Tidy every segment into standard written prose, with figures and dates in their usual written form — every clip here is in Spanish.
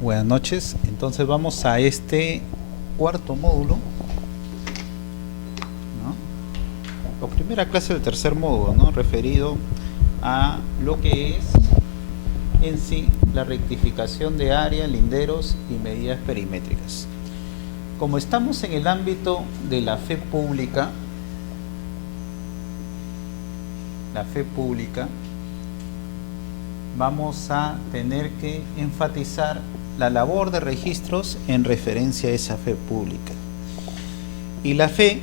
Buenas noches. Entonces vamos a este cuarto módulo, ¿no? O primera clase del tercer módulo, ¿no? Referido a lo que es en sí la rectificación de área, linderos y medidas perimétricas. Como estamos en el ámbito de la fe pública, vamos a tener que enfatizar la labor de registros en referencia a esa fe pública. Y la fe,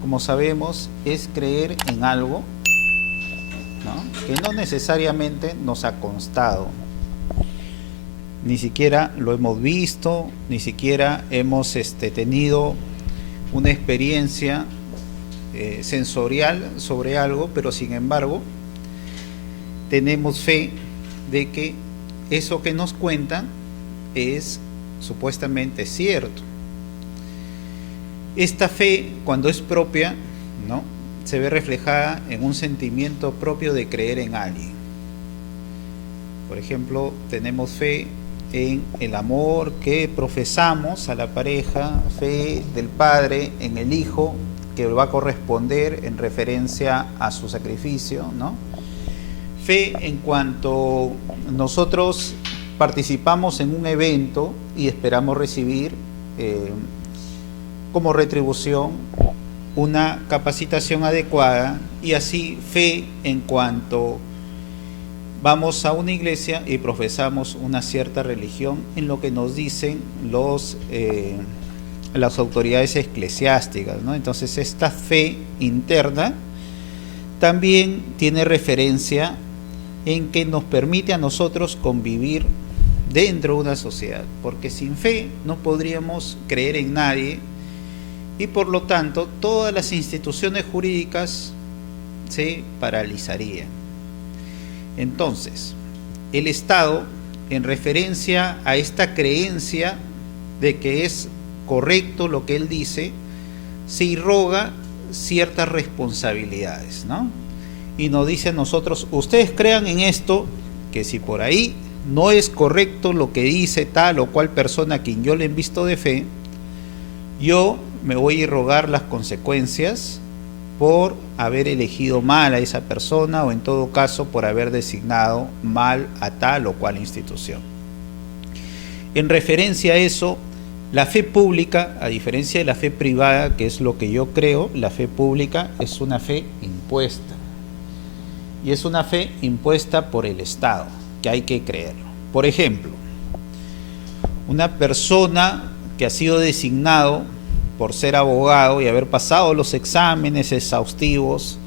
como sabemos, es creer en algo, ¿no?, que no necesariamente nos ha constado. Ni siquiera lo hemos visto, ni siquiera hemos tenido una experiencia sensorial sobre algo, pero sin embargo tenemos fe de que eso que nos cuentan es supuestamente cierto. Esta fe, cuando es propia, ¿no?, se ve reflejada en un sentimiento propio de creer en alguien. Por ejemplo, tenemos fe en el amor que profesamos a la pareja, fe del padre en el hijo que va a corresponder en referencia a su sacrificio, ¿no? Fe en cuanto nosotros participamos en un evento y esperamos recibir como retribución una capacitación adecuada, y así fe en cuanto vamos a una iglesia y profesamos una cierta religión en lo que nos dicen las autoridades eclesiásticas, ¿no? Entonces esta fe interna también tiene referencia en que nos permite a nosotros convivir dentro de una sociedad, porque sin fe no podríamos creer en nadie y por lo tanto todas las instituciones jurídicas se paralizarían. Entonces, el Estado, en referencia a esta creencia de que es correcto lo que él dice, se irroga ciertas responsabilidades, ¿no? Y nos dice a nosotros: ustedes crean en esto, que si por ahí no es correcto lo que dice tal o cual persona a quien yo le he visto de fe, yo me voy a irrogar las consecuencias por haber elegido mal a esa persona, o en todo caso por haber designado mal a tal o cual institución. En referencia a eso, la fe pública, a diferencia de la fe privada, que es lo que yo creo, la fe pública es una fe impuesta. Y es una fe impuesta por el Estado, que hay que creerlo. Por ejemplo, una persona que ha sido designado por ser abogado y haber pasado los exámenes exhaustivos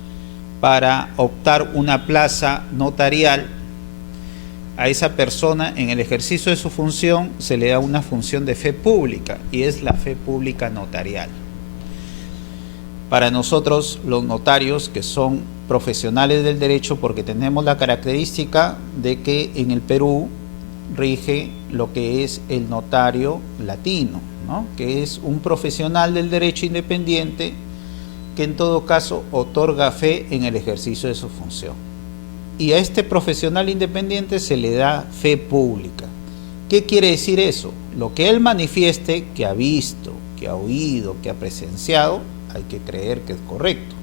para optar una plaza notarial, a esa persona en el ejercicio de su función se le da una función de fe pública, y es la fe pública notarial. Para nosotros los notarios, que son profesionales del derecho, porque tenemos la característica de que en el Perú rige lo que es el notario latino, ¿no?, que es un profesional del derecho independiente que en todo caso otorga fe en el ejercicio de su función. Y a este profesional independiente se le da fe pública. ¿Qué quiere decir eso? Lo que él manifieste, que ha visto, que ha oído, que ha presenciado, hay que creer que es correcto.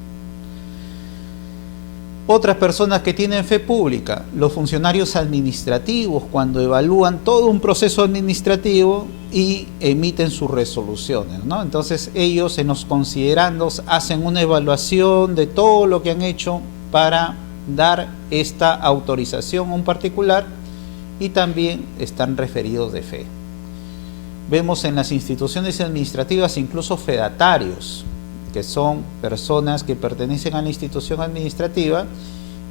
Otras personas que tienen fe pública, los funcionarios administrativos, cuando evalúan todo un proceso administrativo y emiten sus resoluciones, ¿no? Entonces ellos, en los considerandos, hacen una evaluación de todo lo que han hecho para dar esta autorización a un particular, y también están referidos de fe. Vemos en las instituciones administrativas incluso fedatarios, que son personas que pertenecen a la institución administrativa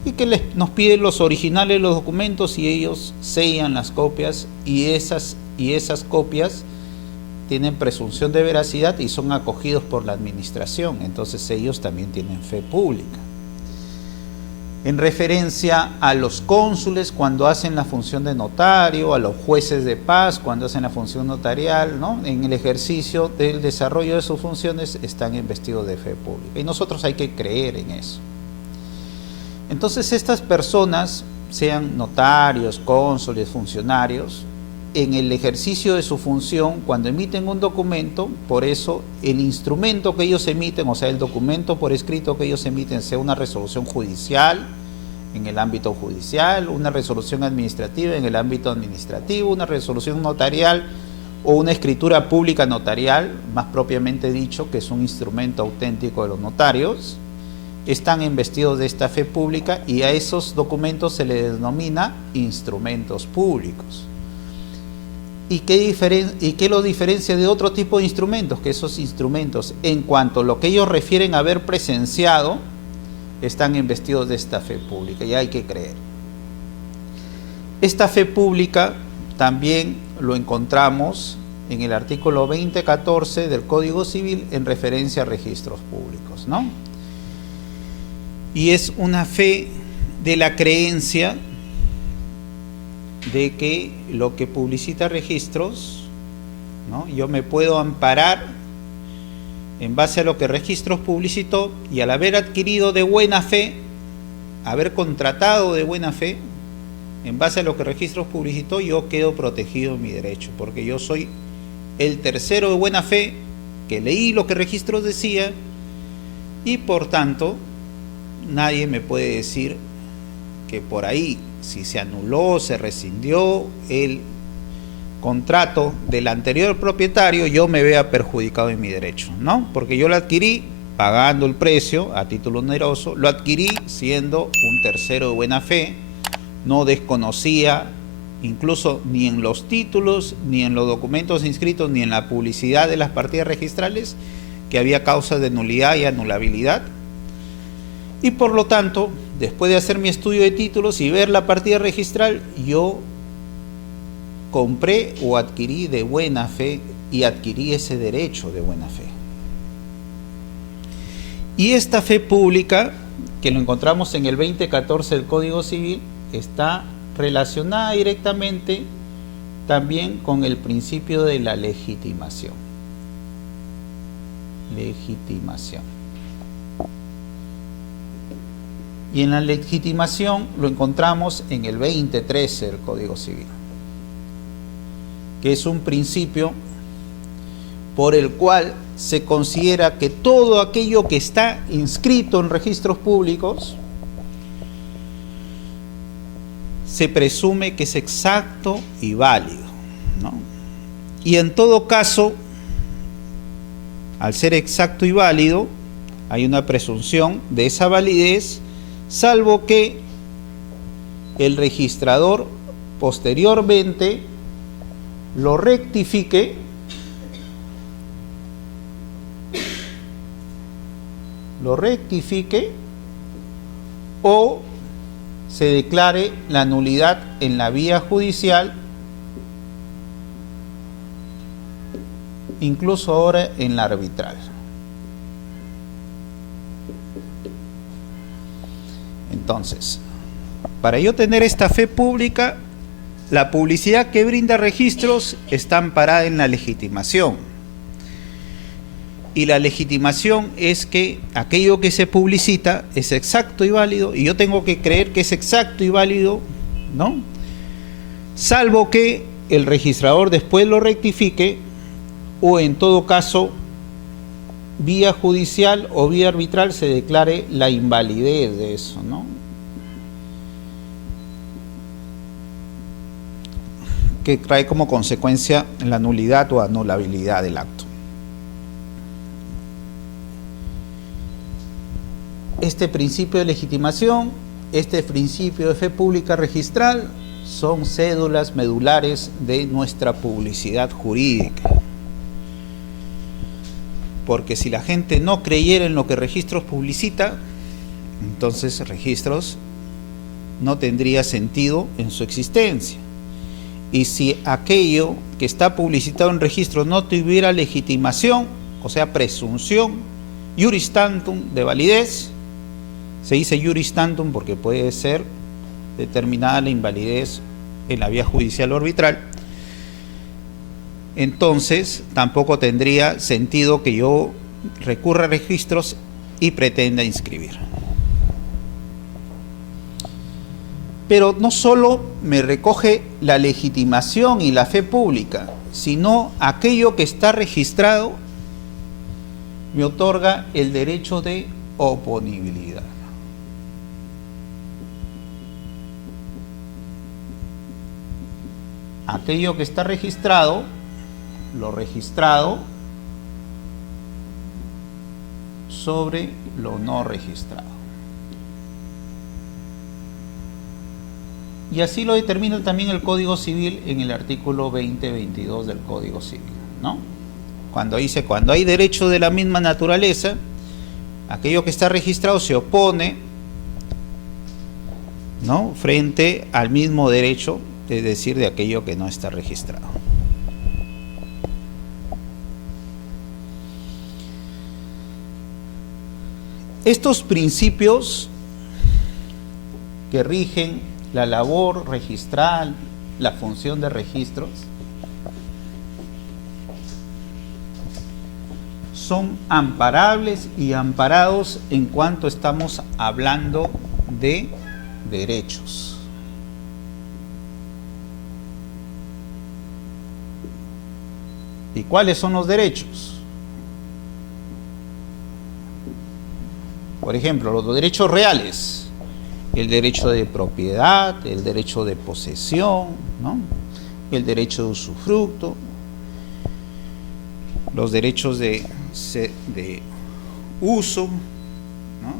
y que nos piden los originales de los documentos, y ellos sellan las copias, y esas copias tienen presunción de veracidad y son acogidos por la administración. Entonces ellos también tienen fe pública. En referencia a los cónsules cuando hacen la función de notario, a los jueces de paz cuando hacen la función notarial, ¿no?, en el ejercicio del desarrollo de sus funciones están investidos de fe pública, y nosotros hay que creer en eso. Entonces estas personas, sean notarios, cónsules, funcionarios, en el ejercicio de su función, cuando emiten un documento, por eso el instrumento que ellos emiten, o sea, el documento por escrito que ellos emiten, sea una resolución judicial en el ámbito judicial, una resolución administrativa en el ámbito administrativo, una resolución notarial o una escritura pública notarial, más propiamente dicho, que es un instrumento auténtico de los notarios, están investidos de esta fe pública y a esos documentos se les denomina instrumentos públicos. ¿Y qué los diferencia de otro tipo de instrumentos? Que esos instrumentos, en cuanto a lo que ellos refieren a haber presenciado, están investidos de esta fe pública y hay que creer. Esta fe pública también lo encontramos en el artículo 2014 del Código Civil en referencia a registros públicos, ¿no? Y es una fe de la creencia de que lo que publicita registros, ¿no? Yo me puedo amparar en base a lo que registros publicitó y al haber adquirido de buena fe, haber contratado de buena fe, en base a lo que registros publicitó, yo quedo protegido en mi derecho, porque yo soy el tercero de buena fe que leí lo que registros decía y por tanto nadie me puede decir que por ahí, si se anuló, se rescindió el contrato del anterior propietario, yo me vea perjudicado en mi derecho, ¿no? Porque yo lo adquirí pagando el precio a título oneroso, lo adquirí siendo un tercero de buena fe, no desconocía incluso ni en los títulos, ni en los documentos inscritos, ni en la publicidad de las partidas registrales que había causas de nulidad y anulabilidad. Y por lo tanto, después de hacer mi estudio de títulos y ver la partida registral, yo compré o adquirí de buena fe y adquirí ese derecho de buena fe. Y esta fe pública, que lo encontramos en el 2014 del Código Civil, está relacionada directamente también con el principio de la legitimación. Legitimación. Y en la legitimación lo encontramos en el 2013 del Código Civil, que es un principio por el cual se considera que todo aquello que está inscrito en registros públicos se presume que es exacto y válido, ¿no? Y en todo caso, al ser exacto y válido, hay una presunción de esa validez, salvo que el registrador posteriormente lo rectifique o se declare la nulidad en la vía judicial, incluso ahora en la arbitral. Entonces, para yo tener esta fe pública, la publicidad que brinda registros está amparada en la legitimación. Y la legitimación es que aquello que se publicita es exacto y válido, y yo tengo que creer que es exacto y válido, ¿no? Salvo que el registrador después lo rectifique, o en todo caso, vía judicial o vía arbitral se declare la invalidez de eso, ¿no? Que trae como consecuencia la nulidad o anulabilidad del acto. Este principio de legitimación, este principio de fe pública registral, son cédulas medulares de nuestra publicidad jurídica. Porque si la gente no creyera en lo que registros publicita, entonces registros no tendría sentido en su existencia. Y si aquello que está publicitado en registros no tuviera legitimación, o sea, presunción, iuris tantum de validez, se dice iuris tantum porque puede ser determinada la invalidez en la vía judicial o arbitral, entonces tampoco tendría sentido que yo recurra a registros y pretenda inscribir. Pero no solo me recoge la legitimación y la fe pública, sino aquello que está registrado me otorga el derecho de oponibilidad. Aquello que está registrado, lo registrado sobre lo no registrado. Y así lo determina también el Código Civil en el artículo 20-22 del Código Civil, ¿no? Cuando dice, cuando hay derecho de la misma naturaleza, aquello que está registrado se opone, ¿no?, frente al mismo derecho, es decir, de aquello que no está registrado. Estos principios que rigen la labor registral, la función de registros, son amparables y amparados en cuanto estamos hablando de derechos. ¿Y cuáles son los derechos? Por ejemplo, los derechos reales, el derecho de propiedad, el derecho de posesión, ¿no?, el derecho de usufructo, los derechos de uso, ¿no?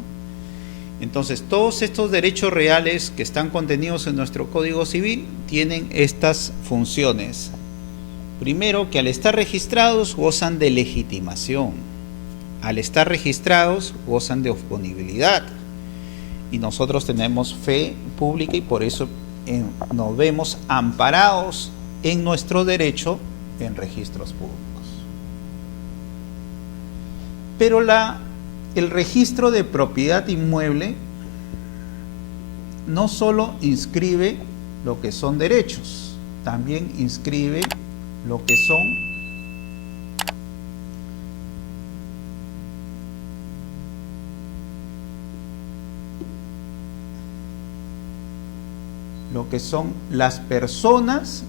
Entonces, todos estos derechos reales que están contenidos en nuestro Código Civil tienen estas funciones. Primero, que al estar registrados gozan de legitimación, al estar registrados gozan de oponibilidad, y nosotros tenemos fe pública y por eso nos vemos amparados en nuestro derecho en registros públicos. Pero el registro de propiedad inmueble no solo inscribe lo que son derechos, también inscribe lo que son las personas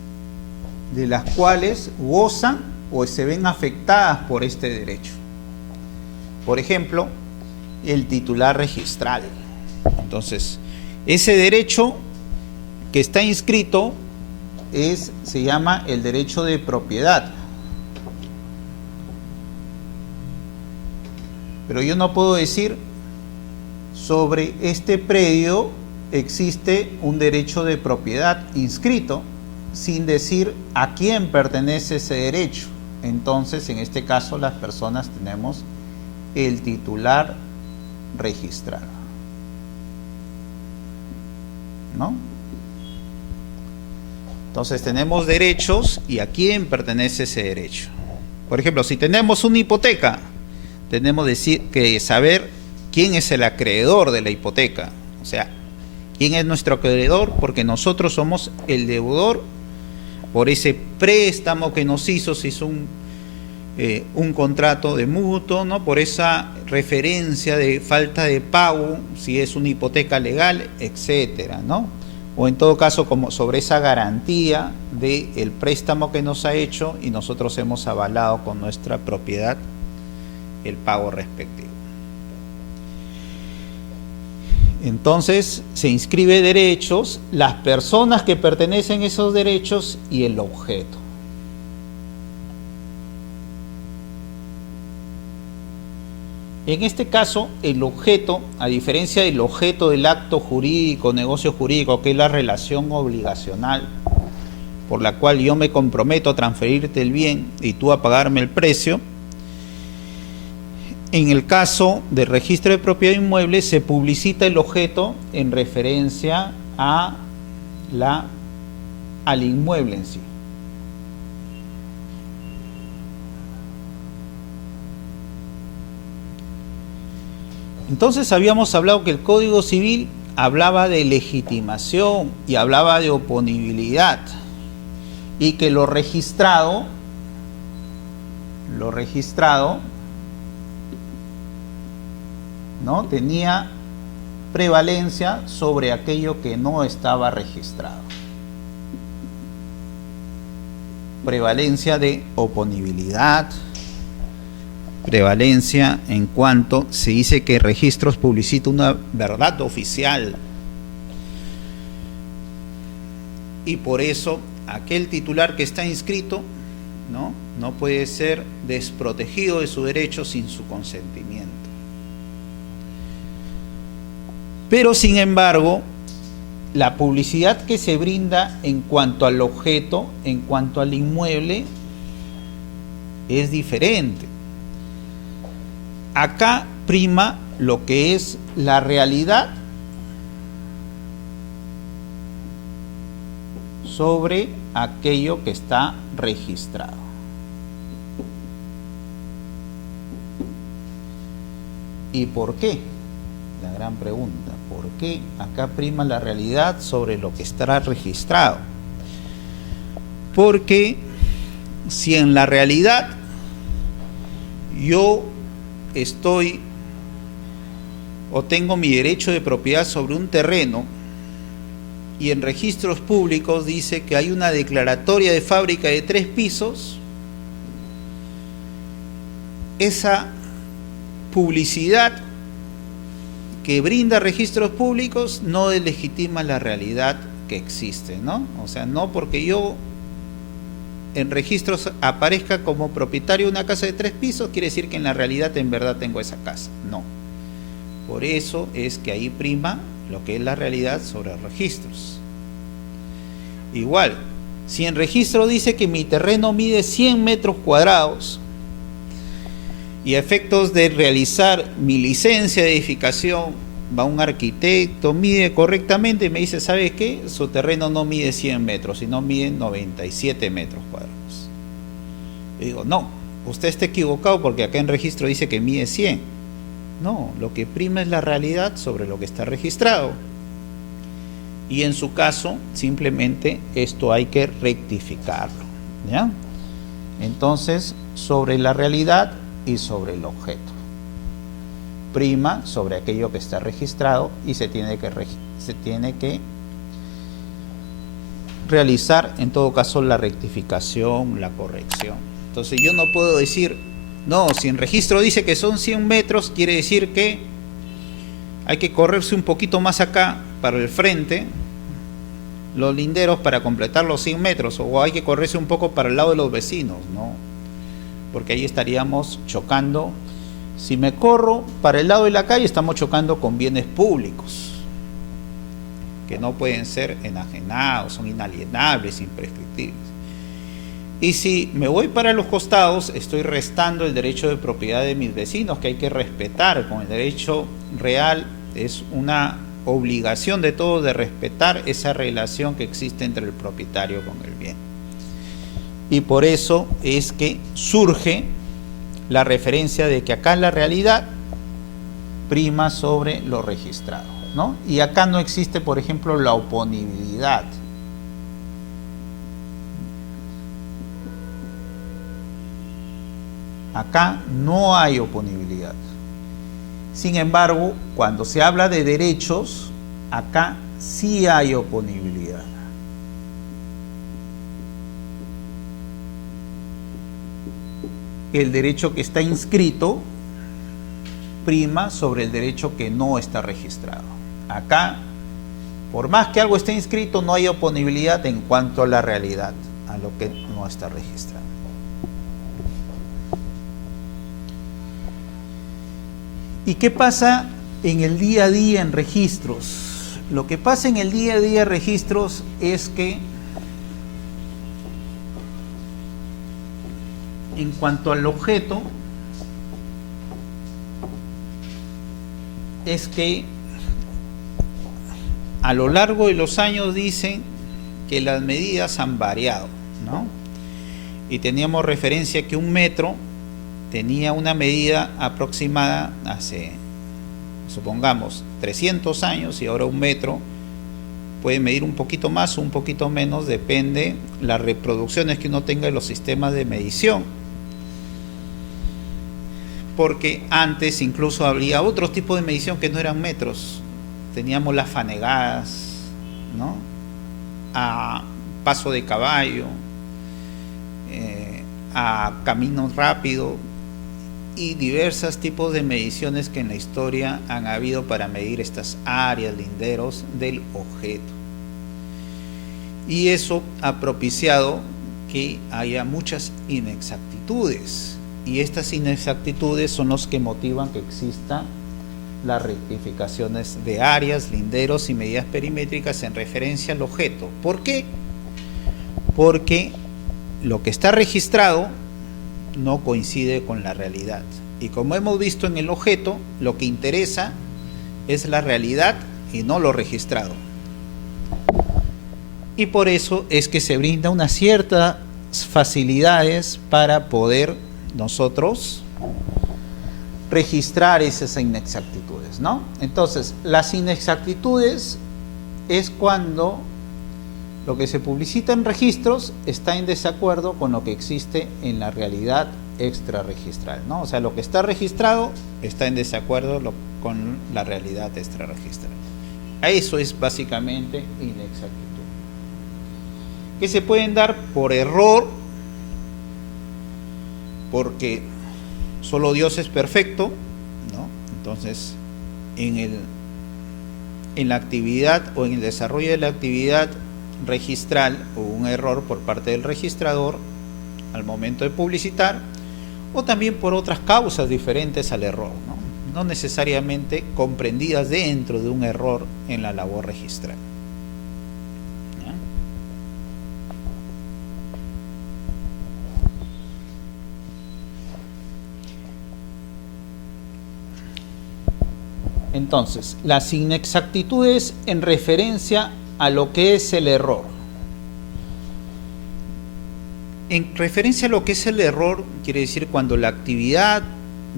de las cuales gozan o se ven afectadas por este derecho. Por ejemplo, el titular registral. Entonces, ese derecho que está inscrito se llama el derecho de propiedad. Pero yo no puedo decir sobre este predio existe un derecho de propiedad inscrito sin decir a quién pertenece ese derecho. Entonces, en este caso, las personas tenemos el titular registrado, ¿no? Entonces tenemos derechos y a quién pertenece ese derecho. Por ejemplo, si tenemos una hipoteca, tenemos que saber quién es el acreedor de la hipoteca. O sea, quién es nuestro acreedor, porque nosotros somos el deudor por ese préstamo que nos hizo, se hizo un contrato de mutuo, ¿no?, por esa referencia de falta de pago, si es una hipoteca legal, etcétera, ¿no? O en todo caso, como sobre esa garantía del préstamo que nos ha hecho y nosotros hemos avalado con nuestra propiedad el pago respectivo. Entonces, se inscribe derechos, las personas que pertenecen a esos derechos y el objeto. En este caso, el objeto, a diferencia del objeto del acto jurídico, negocio jurídico, que es la relación obligacional, por la cual yo me comprometo a transferirte el bien y tú a pagarme el precio, en el caso del registro de propiedad inmueble se publicita el objeto en referencia al inmueble en sí. Entonces habíamos hablado que el Código Civil hablaba de legitimación y hablaba de oponibilidad, y que lo registrado, ¿no?, tenía prevalencia sobre aquello que no estaba registrado. Prevalencia de oponibilidad, prevalencia en cuanto se dice que registros publicita una verdad oficial, y por eso aquel titular que está inscrito no puede ser desprotegido de su derecho sin su consentimiento. Pero sin embargo, la publicidad que se brinda en cuanto al objeto, en cuanto al inmueble, es diferente. Acá prima lo que es la realidad sobre aquello que está registrado. ¿Y por qué? La gran pregunta, ¿por qué acá prima la realidad sobre lo que estará registrado? Porque si en la realidad yo estoy o tengo mi derecho de propiedad sobre un terreno y en registros públicos dice que hay una declaratoria de fábrica de 3 pisos, esa publicidad que brinda registros públicos no deslegitima la realidad que existe, ¿no? O sea, no porque yo en registros aparezca como propietario de una casa de 3 pisos, quiere decir que en la realidad en verdad tengo esa casa. No. Por eso es que ahí prima lo que es la realidad sobre registros. Igual, si en registro dice que mi terreno mide 100 metros cuadrados y a efectos de realizar mi licencia de edificación va un arquitecto, mide correctamente y me dice, ¿sabe qué? Su terreno no mide 100 metros, sino mide 97 metros cuadrados. Yo digo, no, usted está equivocado porque acá en registro dice que mide 100. No, lo que prima es la realidad sobre lo que está registrado. Y en su caso, simplemente esto hay que rectificarlo, ¿ya? Entonces, sobre la realidad y sobre el objeto. Prima sobre aquello que está registrado y se tiene que realizar, en todo caso, la rectificación, la corrección. Entonces, yo no puedo decir, no, si en registro dice que son 100 metros, quiere decir que hay que correrse un poquito más acá para el frente, los linderos para completar los 100 metros, o hay que correrse un poco para el lado de los vecinos, no, porque ahí estaríamos chocando. Si me corro para el lado de la calle, estamos chocando con bienes públicos, que no pueden ser enajenados, son inalienables, imprescriptibles. Y si me voy para los costados, estoy restando el derecho de propiedad de mis vecinos, que hay que respetar con el derecho real. Es una obligación de todos de respetar esa relación que existe entre el propietario con el bien. Y por eso es que surge la referencia de que acá la realidad prima sobre lo registrado, ¿no? Y acá no existe, por ejemplo, la oponibilidad. Acá no hay oponibilidad. Sin embargo, cuando se habla de derechos, acá sí hay oponibilidad. El derecho que está inscrito prima sobre el derecho que no está registrado. Acá, por más que algo esté inscrito, no hay oponibilidad en cuanto a la realidad, a lo que no está registrado. ¿Y qué pasa en el día a día en registros? Lo que pasa en el día a día en registros es que en cuanto al objeto, es que a lo largo de los años dicen que las medidas han variado, ¿no? Y teníamos referencia que un metro tenía una medida aproximada hace, supongamos, 300 años, y ahora un metro puede medir un poquito más o un poquito menos, depende las reproducciones que uno tenga de los sistemas de medición. Porque antes incluso había otros tipos de medición que no eran metros, teníamos las fanegadas, ¿no? A paso de caballo, a camino rápido y diversos tipos de mediciones que en la historia han habido para medir estas áreas, linderos del objeto. Y eso ha propiciado que haya muchas inexactitudes, y estas inexactitudes son los que motivan que existan las rectificaciones de áreas, linderos y medidas perimétricas en referencia al objeto. ¿Por qué? Porque lo que está registrado no coincide con la realidad, y como hemos visto en el objeto, lo que interesa es la realidad y no lo registrado. Y por eso es que se brinda unas ciertas facilidades para poder nosotros registrar esas inexactitudes, ¿no? Entonces, las inexactitudes es cuando lo que se publicita en registros está en desacuerdo con lo que existe en la realidad extrarregistral, ¿no? O sea, lo que está registrado está en desacuerdo con la realidad extrarregistral. Eso es básicamente inexactitud, que se pueden dar por error, porque solo Dios es perfecto, ¿no? Entonces, en la actividad o en el desarrollo de la actividad registral hubo un error por parte del registrador al momento de publicitar, o también por otras causas diferentes al error, ¿no? No necesariamente comprendidas dentro de un error en la labor registral. Entonces, las inexactitudes en referencia a lo que es el error. En referencia a lo que es el error, quiere decir cuando la actividad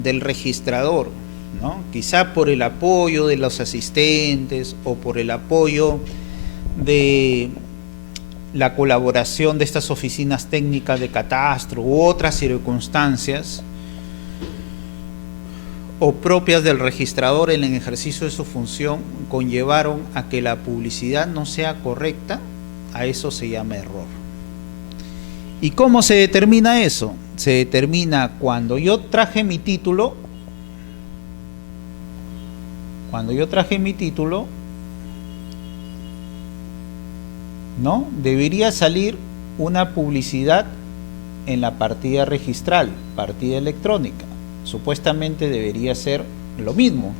del registrador, ¿no? Quizá por el apoyo de los asistentes o por el apoyo de la colaboración de estas oficinas técnicas de catastro u otras circunstancias, o propias del registrador en el ejercicio de su función, conllevaron a que la publicidad no sea correcta, a eso se llama error. ¿Y cómo se determina eso? Se determina cuando yo traje mi título, ¿no? Debería salir una publicidad en la partida registral, partida electrónica. Supuestamente debería ser lo mismo,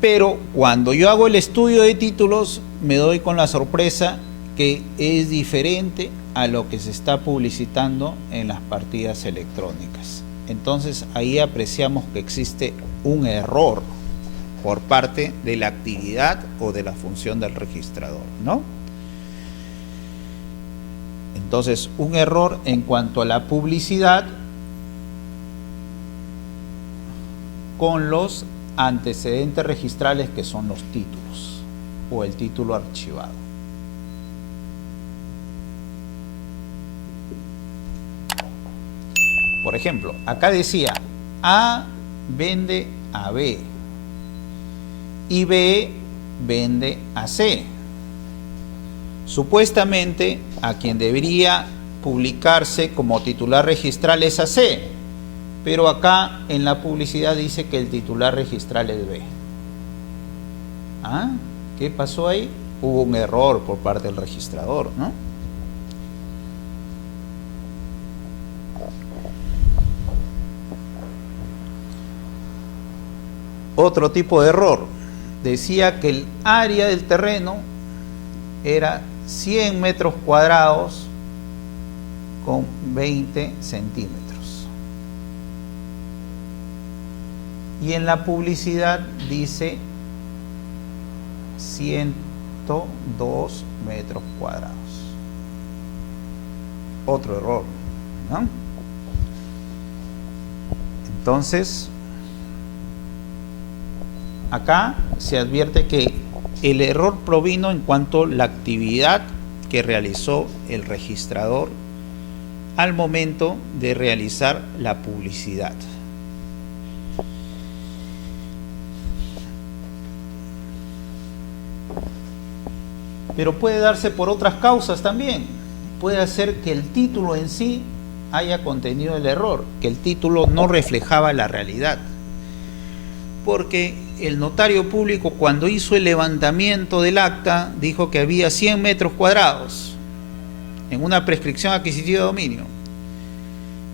pero cuando yo hago el estudio de títulos me doy con la sorpresa que es diferente a lo que se está publicitando en las partidas electrónicas. Entonces ahí apreciamos que existe un error por parte de la actividad o de la función del registrador, ¿no? Entonces, un error en cuanto a la publicidad con los antecedentes registrales, que son los títulos o el título archivado. Por ejemplo, acá decía A vende a B y B vende a C. Supuestamente a quien debería publicarse como titular registral es a C, pero acá en la publicidad dice que el titular registral es B. ¿Ah? ¿Qué pasó ahí? Hubo un error por parte del registrador, ¿no? Otro tipo de error. Decía que el área del terreno era 100 metros cuadrados con 20 centímetros. Y en la publicidad dice 102 metros cuadrados. Otro error, ¿no? Entonces, acá se advierte que el error provino en cuanto a la actividad que realizó el registrador al momento de realizar la publicidad. Pero puede darse por otras causas también. Puede ser que el título en sí haya contenido el error, que el título no reflejaba la realidad. Porque el notario público, cuando hizo el levantamiento del acta, dijo que había 100 metros cuadrados en una prescripción adquisitiva de dominio,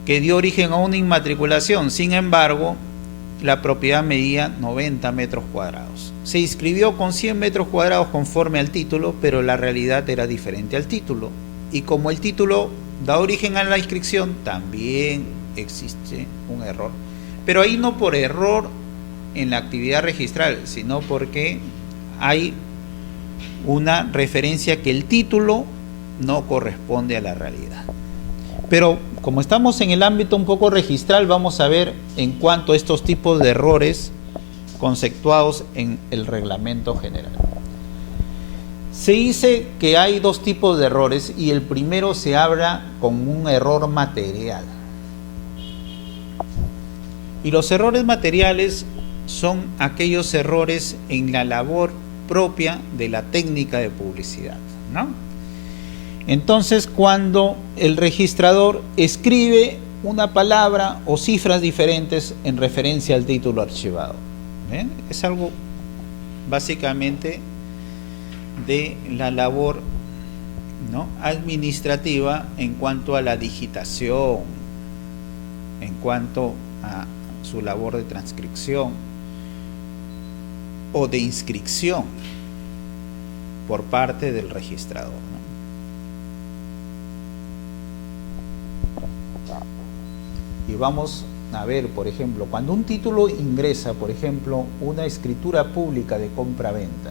que dio origen a una inmatriculación. Sin embargo, la propiedad medía 90 metros cuadrados. Se inscribió con 100 metros cuadrados conforme al título, pero la realidad era diferente al título. Y como el título da origen a la inscripción, también existe un error. Pero ahí no por error en la actividad registral, sino porque hay una referencia que el título no corresponde a la realidad. Pero como estamos en el ámbito un poco registral, vamos a ver en cuanto a estos tipos de errores conceptuados en el reglamento general. Se dice que hay dos tipos de errores y el primero se habla con un error material. Y los errores materiales son aquellos errores en la labor propia de la técnica de publicidad, ¿no? Entonces, cuando el registrador escribe una palabra o cifras diferentes en referencia al título archivado, ¿ven? Es algo básicamente de la labor, ¿no?, administrativa en cuanto a la digitación, en cuanto a su labor de transcripción o de inscripción por parte del registrador, ¿no? Y vamos a ver, por ejemplo, cuando un título ingresa, por ejemplo, una escritura pública de compra-venta,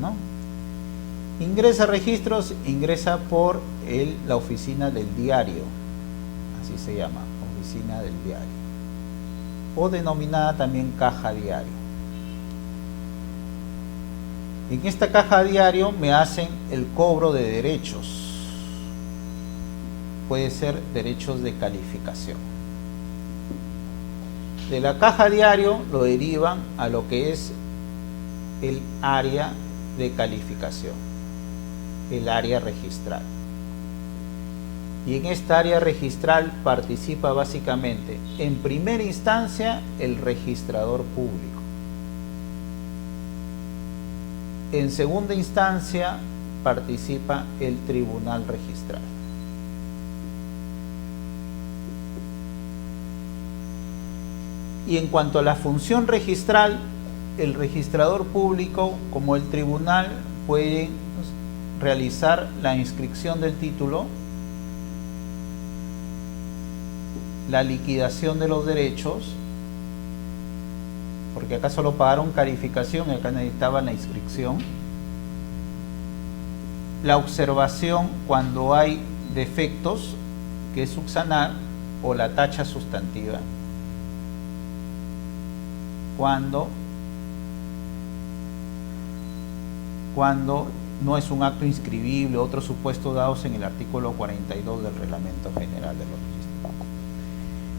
¿no? Ingresa a registros, ingresa por la oficina del diario, así se llama, oficina del diario, o denominada también caja diario. En esta caja diario me hacen el cobro de derechos. Puede ser derechos de calificación. De la caja diario lo derivan a lo que es el área de calificación, el área registral. Y en esta área registral participa básicamente, en primera instancia, el registrador público. En segunda instancia, participa el tribunal registral. Y en cuanto a la función registral, el registrador público como el tribunal pueden realizar la inscripción del título, la liquidación de los derechos, porque acá solo pagaron calificación y acá necesitaban la inscripción, la observación cuando hay defectos, que es subsanar, o la tacha sustantiva, cuando no es un acto inscribible, otros supuestos dados en el artículo 42 del Reglamento General de los Registros.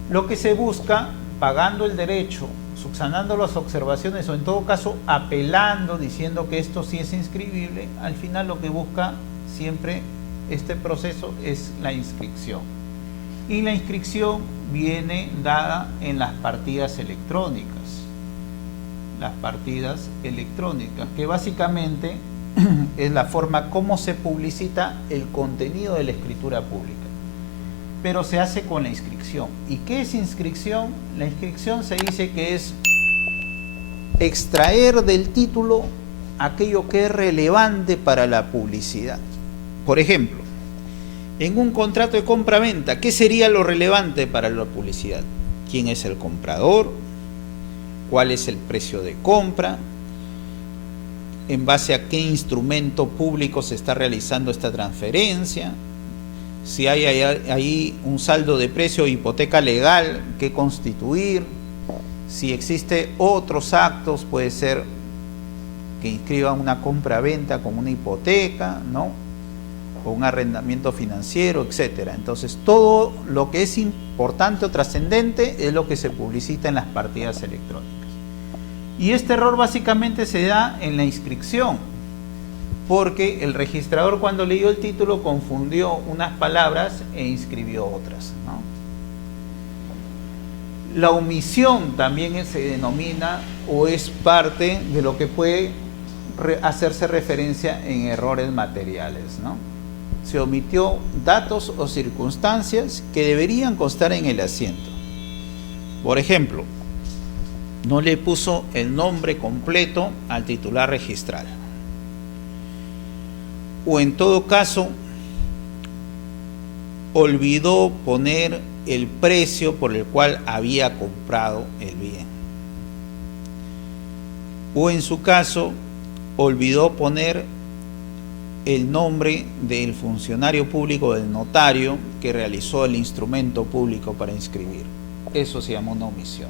Lo que se busca, pagando el derecho, subsanando las observaciones o en todo caso apelando, diciendo que esto sí es inscribible, al final lo que busca siempre este proceso es la inscripción. Y la inscripción viene dada en las partidas electrónicas. Las partidas electrónicas, que básicamente es la forma como se publicita el contenido de la escritura pública, pero se hace con la inscripción. ¿Y qué es inscripción? La inscripción se dice que es extraer del título aquello que es relevante para la publicidad. Por ejemplo, en un contrato de compra-venta, ¿qué sería lo relevante para la publicidad? ¿Quién es el comprador? ¿Cuál es el precio de compra? ¿En base a qué instrumento público se está realizando esta transferencia? Si hay ahí un saldo de precio o hipoteca legal que constituir. Si existe otros actos, puede ser que inscriban una compra-venta con una hipoteca, ¿no?, o un arrendamiento financiero, etcétera. Entonces, todo lo que es importante o trascendente es lo que se publicita en las partidas electrónicas. Y este error básicamente se da en la inscripción, porque el registrador cuando leyó el título confundió unas palabras e inscribió otras, ¿no? La omisión también se denomina o es parte de lo que puede hacerse referencia en errores materiales, ¿no? Se omitió datos o circunstancias que deberían constar en el asiento. Por ejemplo, no le puso el nombre completo al titular registral. O en todo caso, olvidó poner el precio por el cual había comprado el bien. O en su caso, olvidó poner el nombre del funcionario público, del notario que realizó el instrumento público para inscribir. Eso se llama una omisión,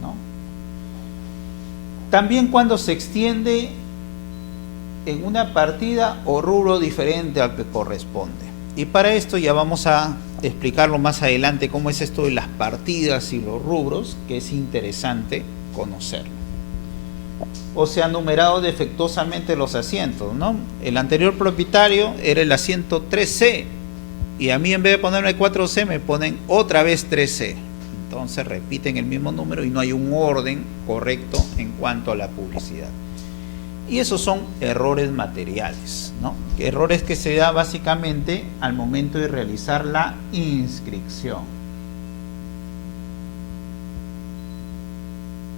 ¿no? También cuando se extiende en una partida o rubro diferente al que corresponde. Y para esto ya vamos a explicarlo más adelante cómo es esto de las partidas y los rubros, que es interesante conocerlo. O se han numerado defectuosamente los asientos, ¿no? El anterior propietario era el asiento 3C y a mí en vez de ponerme 4C me ponen otra vez 3C. Entonces repiten el mismo número y no hay un orden correcto en cuanto a la publicidad. Y esos son errores materiales, ¿no? Errores que se da básicamente al momento de realizar la inscripción.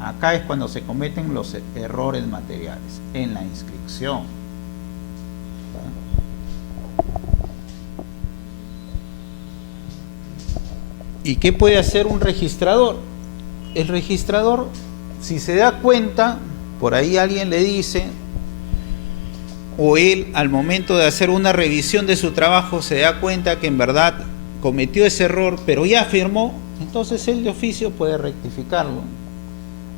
Acá es cuando se cometen los errores materiales, en la inscripción. ¿Y qué puede hacer un registrador? El registrador, si se da cuenta, por ahí alguien le dice, o él al momento de hacer una revisión de su trabajo se da cuenta que en verdad cometió ese error, pero ya firmó, entonces él de oficio puede rectificarlo,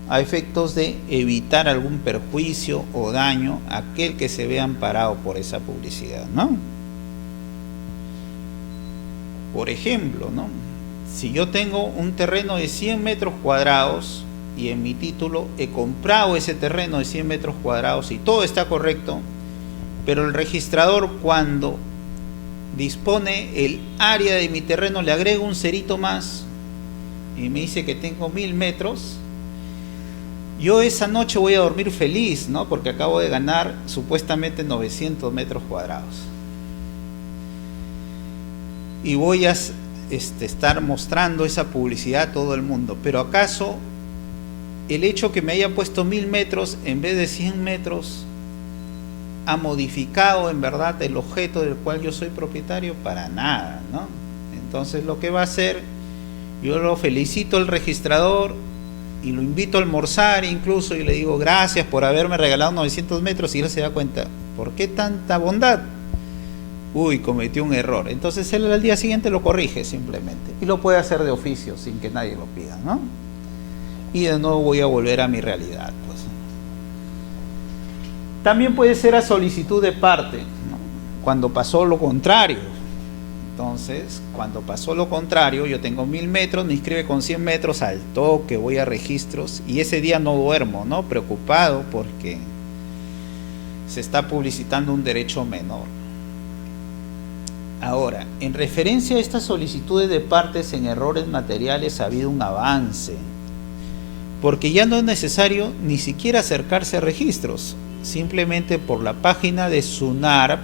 a efectos de evitar algún perjuicio o daño a aquel que se vea amparado por esa publicidad, ¿no? Por ejemplo, ¿no? Si yo tengo un terreno de 100 metros cuadrados y en mi título he comprado ese terreno de 100 metros cuadrados y todo está correcto, pero el registrador cuando dispone el área de mi terreno le agrega un cerito más y me dice que tengo 1000 metros, yo esa noche voy a dormir feliz, ¿no? Porque acabo de ganar supuestamente 900 metros cuadrados. Y voy a estar mostrando esa publicidad a todo el mundo. Pero ¿acaso el hecho que me haya puesto 1000 metros en vez de 100 metros ha modificado en verdad el objeto del cual yo soy propietario? Para nada, ¿no? Entonces lo que va a hacer, yo lo felicito al registrador y lo invito a almorzar incluso y le digo gracias por haberme regalado 900 metros y él se da cuenta, ¿por qué tanta bondad? Uy, cometí un error. Entonces él al día siguiente lo corrige simplemente y lo puede hacer de oficio sin que nadie lo pida, ¿no? Y de nuevo voy a volver a mi realidad, pues. También puede ser a solicitud de parte, ¿no? Cuando pasó lo contrario. Entonces, cuando pasó lo contrario, yo tengo 1000 metros, me inscribe con 100 metros, al toque voy a registros y ese día no duermo, ¿no? Preocupado porque se está publicitando un derecho menor. Ahora, en referencia a estas solicitudes de partes en errores materiales ha habido un avance, porque ya no es necesario ni siquiera acercarse a registros, simplemente por la página de SUNARP,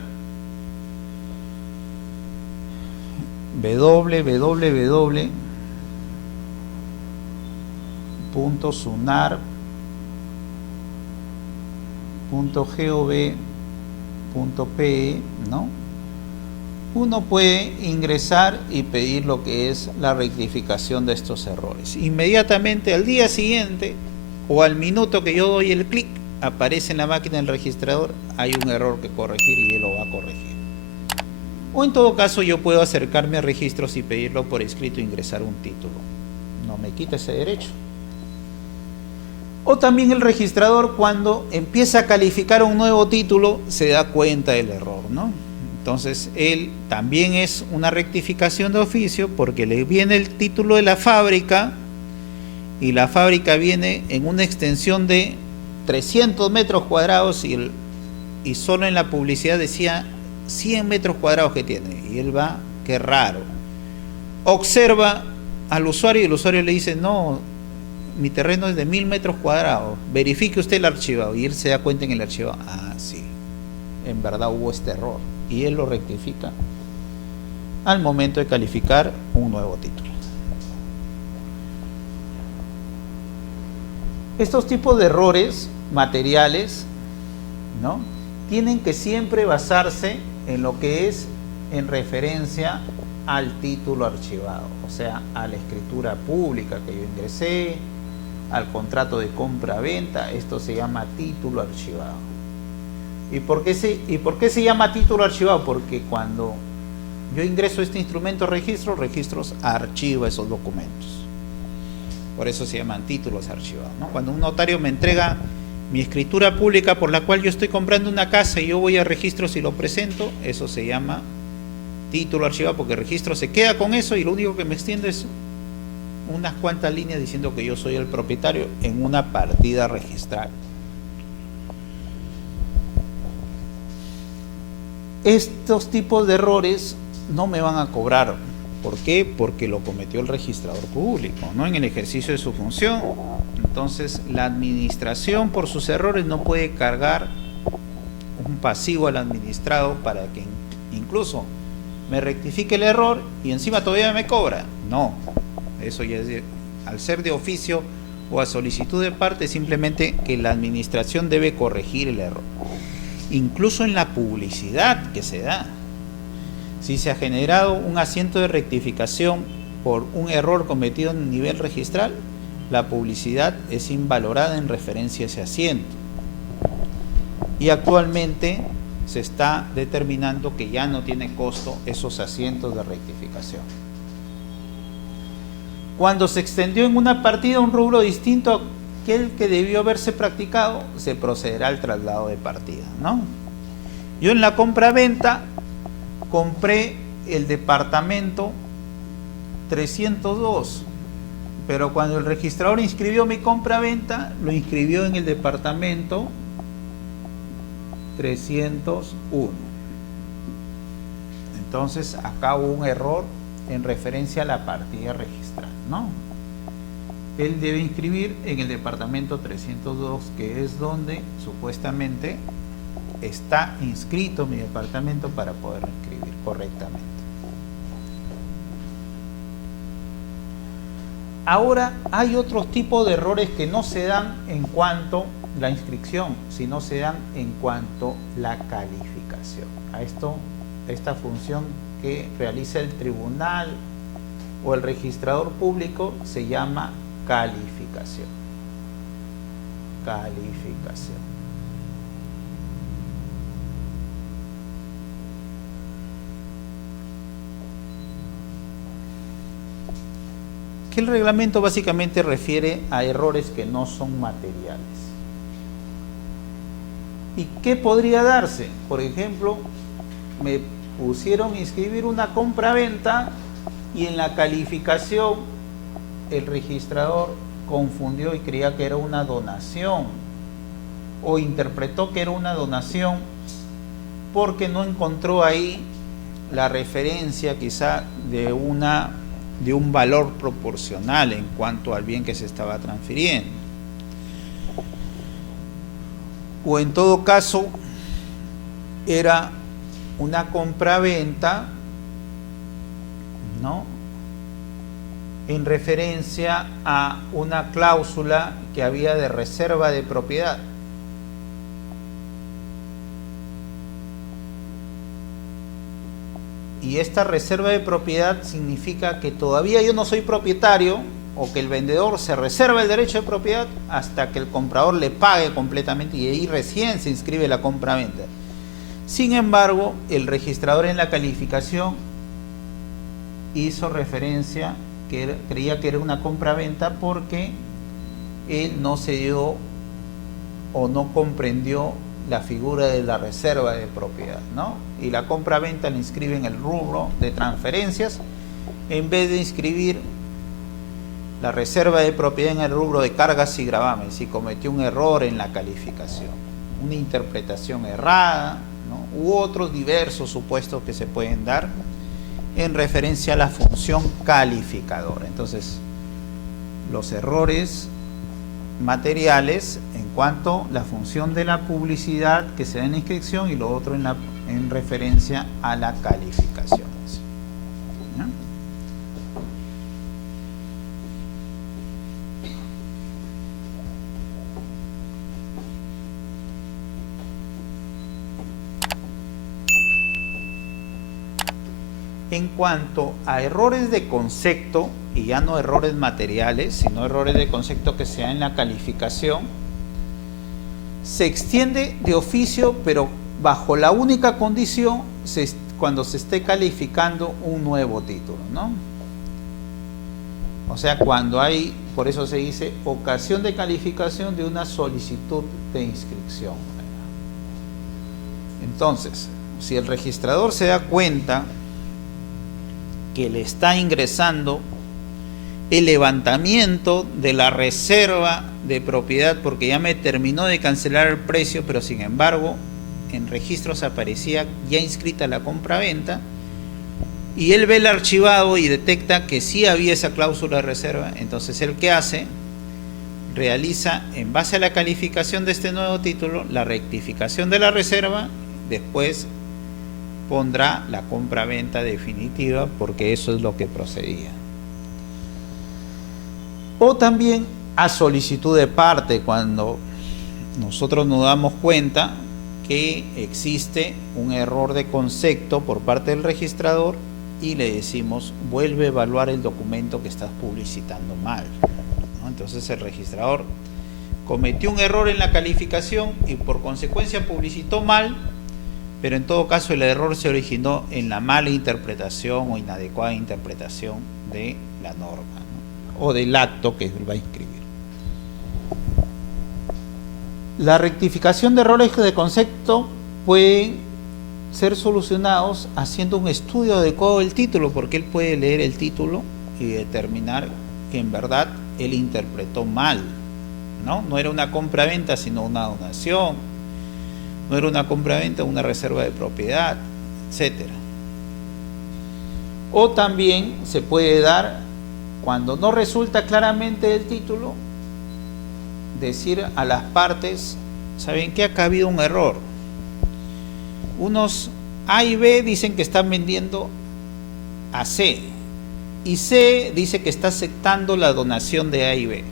www.sunarp.gov.pe, ¿no? Uno puede ingresar y pedir lo que es la rectificación de estos errores. Inmediatamente al día siguiente o al minuto que yo doy el clic, aparece en la máquina del registrador, hay un error que corregir y él lo va a corregir. O en todo caso yo puedo acercarme a registros y pedirlo por escrito e ingresar un título. No me quita ese derecho. O también el registrador cuando empieza a calificar un nuevo título se da cuenta del error, ¿no? Entonces él también es una rectificación de oficio porque le viene el título de la fábrica y la fábrica viene en una extensión de 300 metros cuadrados y solo en la publicidad decía 100 metros cuadrados que tiene. Y él va, qué raro. Observa al usuario y el usuario le dice, no, mi terreno es de 1000 metros cuadrados, verifique usted el archivado. Y él se da cuenta en el archivado, ah, sí, en verdad hubo este error. Y él lo rectifica al momento de calificar un nuevo título. Estos tipos de errores materiales, ¿no?, tienen que siempre basarse en lo que es en referencia al título archivado, o sea, a la escritura pública que yo ingresé, al contrato de compra-venta. Esto se llama título archivado. ¿Y por qué se llama título archivado? Porque cuando yo ingreso este instrumento registros archiva esos documentos. Por eso se llaman títulos archivados, ¿no? Cuando un notario me entrega mi escritura pública por la cual yo estoy comprando una casa y yo voy a registros y lo presento, eso se llama título archivado, porque el registro se queda con eso y lo único que me extiende es unas cuantas líneas diciendo que yo soy el propietario en una partida registral. Estos tipos de errores no me van a cobrar. ¿Por qué? Porque lo cometió el registrador público, ¿no?, en el ejercicio de su función. Entonces, la administración por sus errores no puede cargar un pasivo al administrado para que incluso me rectifique el error y encima todavía me cobra. No, eso ya es al ser de oficio o a solicitud de parte, simplemente que la administración debe corregir el error. Incluso en la publicidad que se da, si se ha generado un asiento de rectificación por un error cometido en nivel registral, la publicidad es invalorada en referencia a ese asiento. Y actualmente se está determinando que ya no tiene costo esos asientos de rectificación. Cuando se extendió en una partida un rubro distinto a aquel que debió haberse practicado, se procederá al traslado de partida, ¿no? Yo en la compra-venta compré el departamento 302, pero cuando el registrador inscribió mi compra-venta, lo inscribió en el departamento 301. Entonces acá hubo un error en referencia a la partida registral, ¿no? Él debe inscribir en el departamento 302, que es donde supuestamente está inscrito mi departamento, para poderlo inscribir correctamente. Ahora hay otros tipos de errores que no se dan en cuanto a la inscripción, sino se dan en cuanto a la calificación. Esta función que realiza el tribunal o el registrador público se llama calificación. Calificación. Que el reglamento básicamente refiere a errores que no son materiales. ¿Y qué podría darse? Por ejemplo, me pusieron a inscribir una compra-venta y en la calificación el registrador confundió y creía que era una donación, o interpretó que era una donación porque no encontró ahí la referencia quizá de un valor proporcional en cuanto al bien que se estaba transfiriendo. O en todo caso, era una compra-venta, ¿no?, en referencia a una cláusula que había de reserva de propiedad. Y esta reserva de propiedad significa que todavía yo no soy propietario, o que el vendedor se reserva el derecho de propiedad hasta que el comprador le pague completamente, y ahí recién se inscribe la compra-venta. Sin embargo, el registrador en la calificación hizo referencia que creía que era una compra-venta porque él no se dio o no comprendió la figura de la reserva de propiedad, ¿no? Y la compra-venta la inscribe en el rubro de transferencias en vez de inscribir la reserva de propiedad en el rubro de cargas y gravamen, si cometió un error en la calificación, una interpretación errada, ¿no? U otros diversos supuestos que se pueden dar en referencia a la función calificadora. Entonces, los errores materiales en cuanto a la función de la publicidad que se da en la inscripción y lo otro en referencia a la calificación. ¿Ya? En cuanto a errores de concepto, y ya no errores materiales, sino errores de concepto que se dan en la calificación, se extiende de oficio, pero bajo la única condición cuando se esté calificando un nuevo título, ¿no? O sea, cuando hay, por eso se dice, ocasión de calificación de una solicitud de inscripción. Entonces, si el registrador se da cuenta que le está ingresando el levantamiento de la reserva de propiedad porque ya me terminó de cancelar el precio, pero sin embargo en registros aparecía ya inscrita la compraventa, y él ve el archivado y detecta que sí había esa cláusula de reserva, entonces él ¿qué hace? Realiza, en base a la calificación de este nuevo título, la rectificación de la reserva, después pondrá la compraventa definitiva porque eso es lo que procedía. O también a solicitud de parte, cuando nosotros nos damos cuenta que existe un error de concepto por parte del registrador y le decimos vuelve a evaluar el documento que estás publicitando mal, ¿no? Entonces el registrador cometió un error en la calificación y por consecuencia publicitó mal, pero en todo caso el error se originó en la mala interpretación o inadecuada interpretación de la norma, ¿no? O del acto que él va a inscribir. La rectificación de errores de concepto puede ser solucionados haciendo un estudio adecuado del título, porque él puede leer el título y determinar que en verdad él interpretó mal, ¿no? No era una compraventa sino una donación, no era una compraventa, una reserva de propiedad, etcétera. O también se puede dar, cuando no resulta claramente del título, decir a las partes, ¿saben qué? Acá ha habido un error. Unos A y B dicen que están vendiendo a C, y C dice que está aceptando la donación de A y B.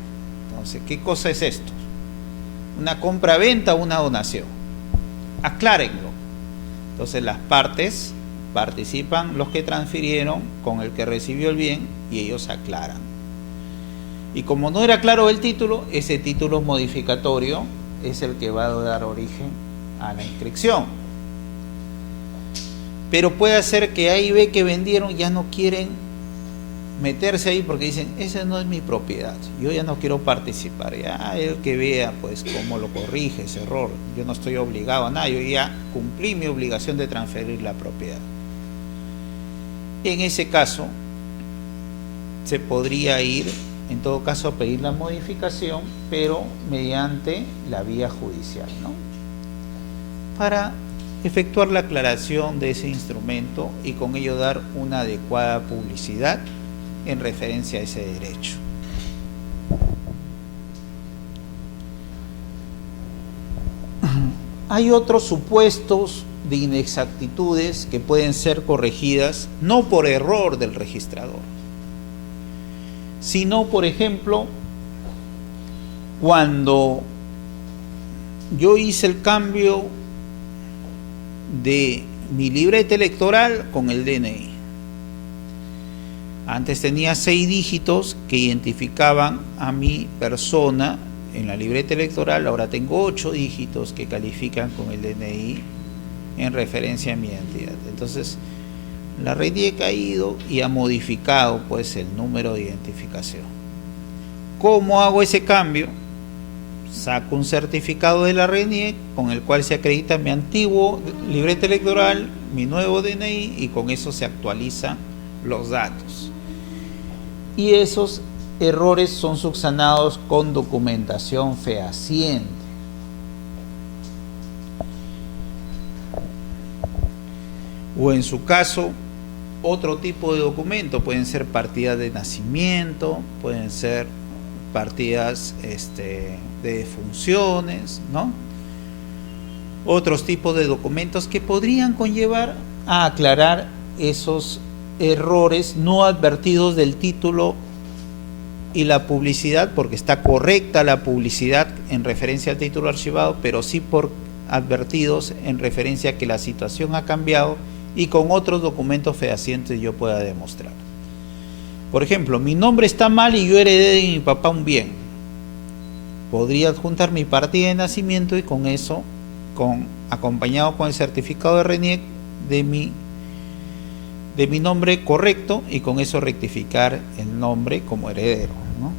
Entonces, ¿qué cosa es esto? ¿Una compra-venta o una donación? Aclárenlo. Entonces las partes participan, los que transfirieron con el que recibió el bien, y ellos aclaran. Y como no era claro el título, ese título modificatorio es el que va a dar origen a la inscripción. Pero puede ser que A y B que vendieron ya no quieren meterse ahí porque dicen, esa no es mi propiedad, yo ya no quiero participar, ya el que vea pues cómo lo corrige ese error, yo no estoy obligado a nada, yo ya cumplí mi obligación de transferir la propiedad. En ese caso se podría ir en todo caso a pedir la modificación, pero mediante la vía judicial, ¿no? Para efectuar la aclaración de ese instrumento y con ello dar una adecuada publicidad en referencia a ese derecho. Hay otros supuestos de inexactitudes que pueden ser corregidas no por error del registrador, sino, por ejemplo, cuando yo hice el cambio de mi libreta electoral con el DNI. Antes tenía 6 dígitos que identificaban a mi persona en la libreta electoral, ahora tengo 8 dígitos que califican con el DNI en referencia a mi identidad. Entonces, la RENIEC ha ido y ha modificado pues el número de identificación. ¿Cómo hago ese cambio? Saco un certificado de la RENIEC con el cual se acredita mi antiguo libreta electoral, mi nuevo DNI, y con eso se actualizan los datos. Y esos errores son subsanados con documentación fehaciente. O en su caso, otro tipo de documento, pueden ser partidas de nacimiento, pueden ser partidas de defunciones, ¿no? Otros tipos de documentos que podrían conllevar a aclarar esos errores no advertidos del título y la publicidad, porque está correcta la publicidad en referencia al título archivado, pero sí por advertidos en referencia a que la situación ha cambiado y con otros documentos fehacientes yo pueda demostrar. Por ejemplo, mi nombre está mal y yo heredé de mi papá un bien. Podría adjuntar mi partida de nacimiento y con eso, acompañado con el certificado de RENIEC de mi nombre correcto, y con eso rectificar el nombre como heredero, ¿no?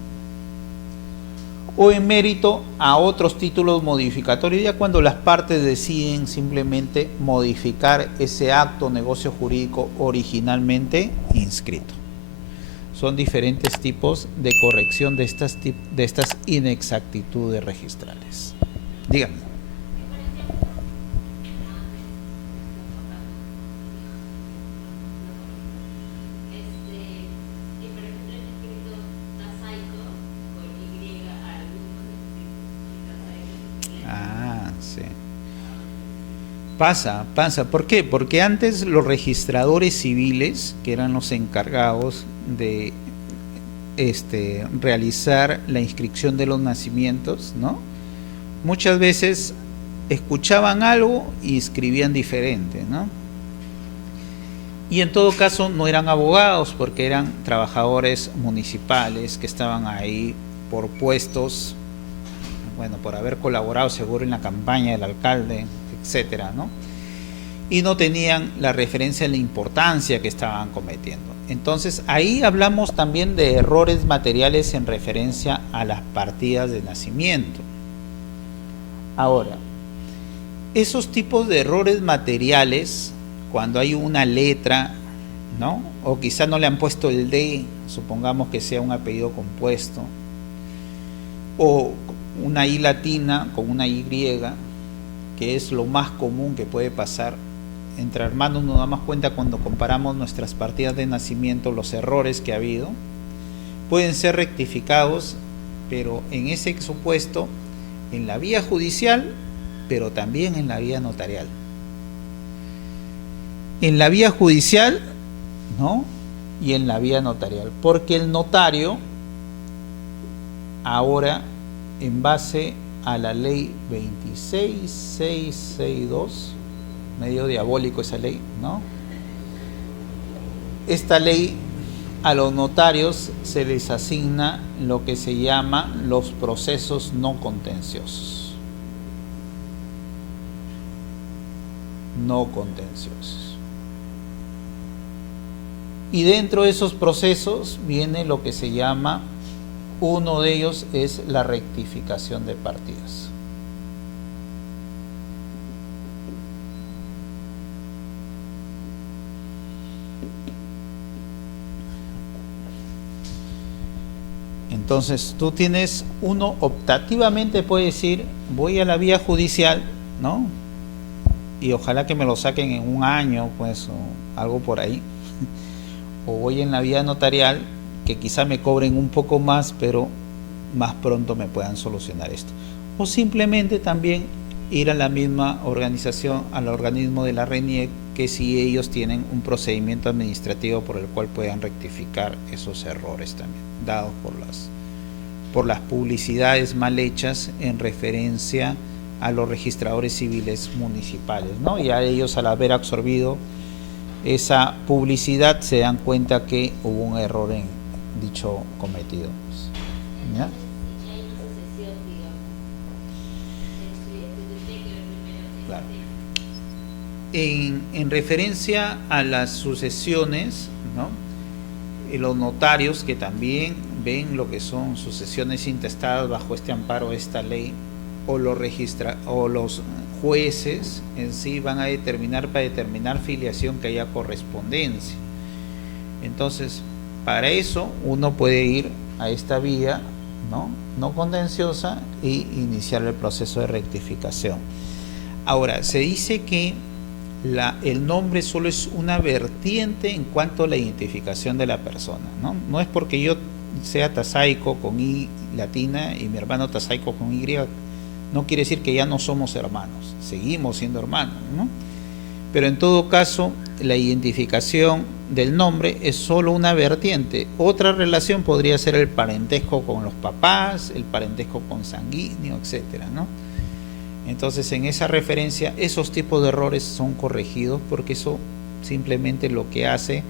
O en mérito a otros títulos modificatorios, ya cuando las partes deciden simplemente modificar ese acto o negocio jurídico originalmente inscrito. Son diferentes tipos de corrección de estas inexactitudes registrales. Díganme. Pasa. ¿Por qué? Porque antes los registradores civiles, que eran los encargados de realizar la inscripción de los nacimientos, ¿no? Muchas veces escuchaban algo y escribían diferente, ¿no? Y en todo caso no eran abogados, porque eran trabajadores municipales que estaban ahí por puestos, bueno, por haber colaborado seguro en la campaña del alcalde, etcétera, ¿no? Y no tenían la referencia de la importancia que estaban cometiendo. Entonces ahí hablamos también de errores materiales en referencia a las partidas de nacimiento. Ahora, esos tipos de errores materiales, cuando hay una letra, ¿no? O quizá no le han puesto el D, supongamos que sea un apellido compuesto, o una I latina con una Y, que es lo más común que puede pasar. Entre hermanos nos damos cuenta cuando comparamos nuestras partidas de nacimiento, los errores que ha habido, pueden ser rectificados, pero en ese supuesto, en la vía judicial, pero también en la vía notarial. En la vía judicial, ¿no? Y en la vía notarial, porque el notario, ahora, en base a la ley 26662, medio diabólico esa ley, ¿no? Esta ley, a los notarios se les asigna lo que se llama los procesos no contenciosos. No contenciosos. Y dentro de esos procesos viene lo que se llama, uno de ellos es la rectificación de partidas. Entonces tú tienes, uno optativamente puede decir, voy a la vía judicial, ¿no? Y ojalá que me lo saquen en un año, pues, o algo por ahí. O voy en la vía notarial, que quizá me cobren un poco más, pero más pronto me puedan solucionar esto. O simplemente también ir a la misma organización, al organismo de la RENIEC, que si ellos tienen un procedimiento administrativo por el cual puedan rectificar esos errores también, dados por las publicidades mal hechas en referencia a los registradores civiles municipales, ¿no? Y a ellos, al haber absorbido esa publicidad, se dan cuenta que hubo un error en dicho cometido. ¿Ya? Claro. En referencia a las sucesiones, ¿no? Los notarios, que también ven lo que son sucesiones intestadas bajo este amparo, esta ley, o los jueces en sí van a determinar, para determinar filiación, que haya correspondencia. Entonces, Para eso uno puede ir a esta vía, no contenciosa, y iniciar el proceso de rectificación. Ahora, se dice que el nombre solo es una vertiente en cuanto a la identificación de la persona, no es porque yo sea Tasaico con I latina y mi hermano Tasaico con Y, no quiere decir que ya no somos hermanos, seguimos siendo hermanos, ¿no? Pero en todo caso, la identificación del nombre es solo una vertiente. Otra relación podría ser el parentesco con los papás, el parentesco consanguíneo, etcétera, ¿no? Entonces, en esa referencia, esos tipos de errores son corregidos, porque eso simplemente lo que hace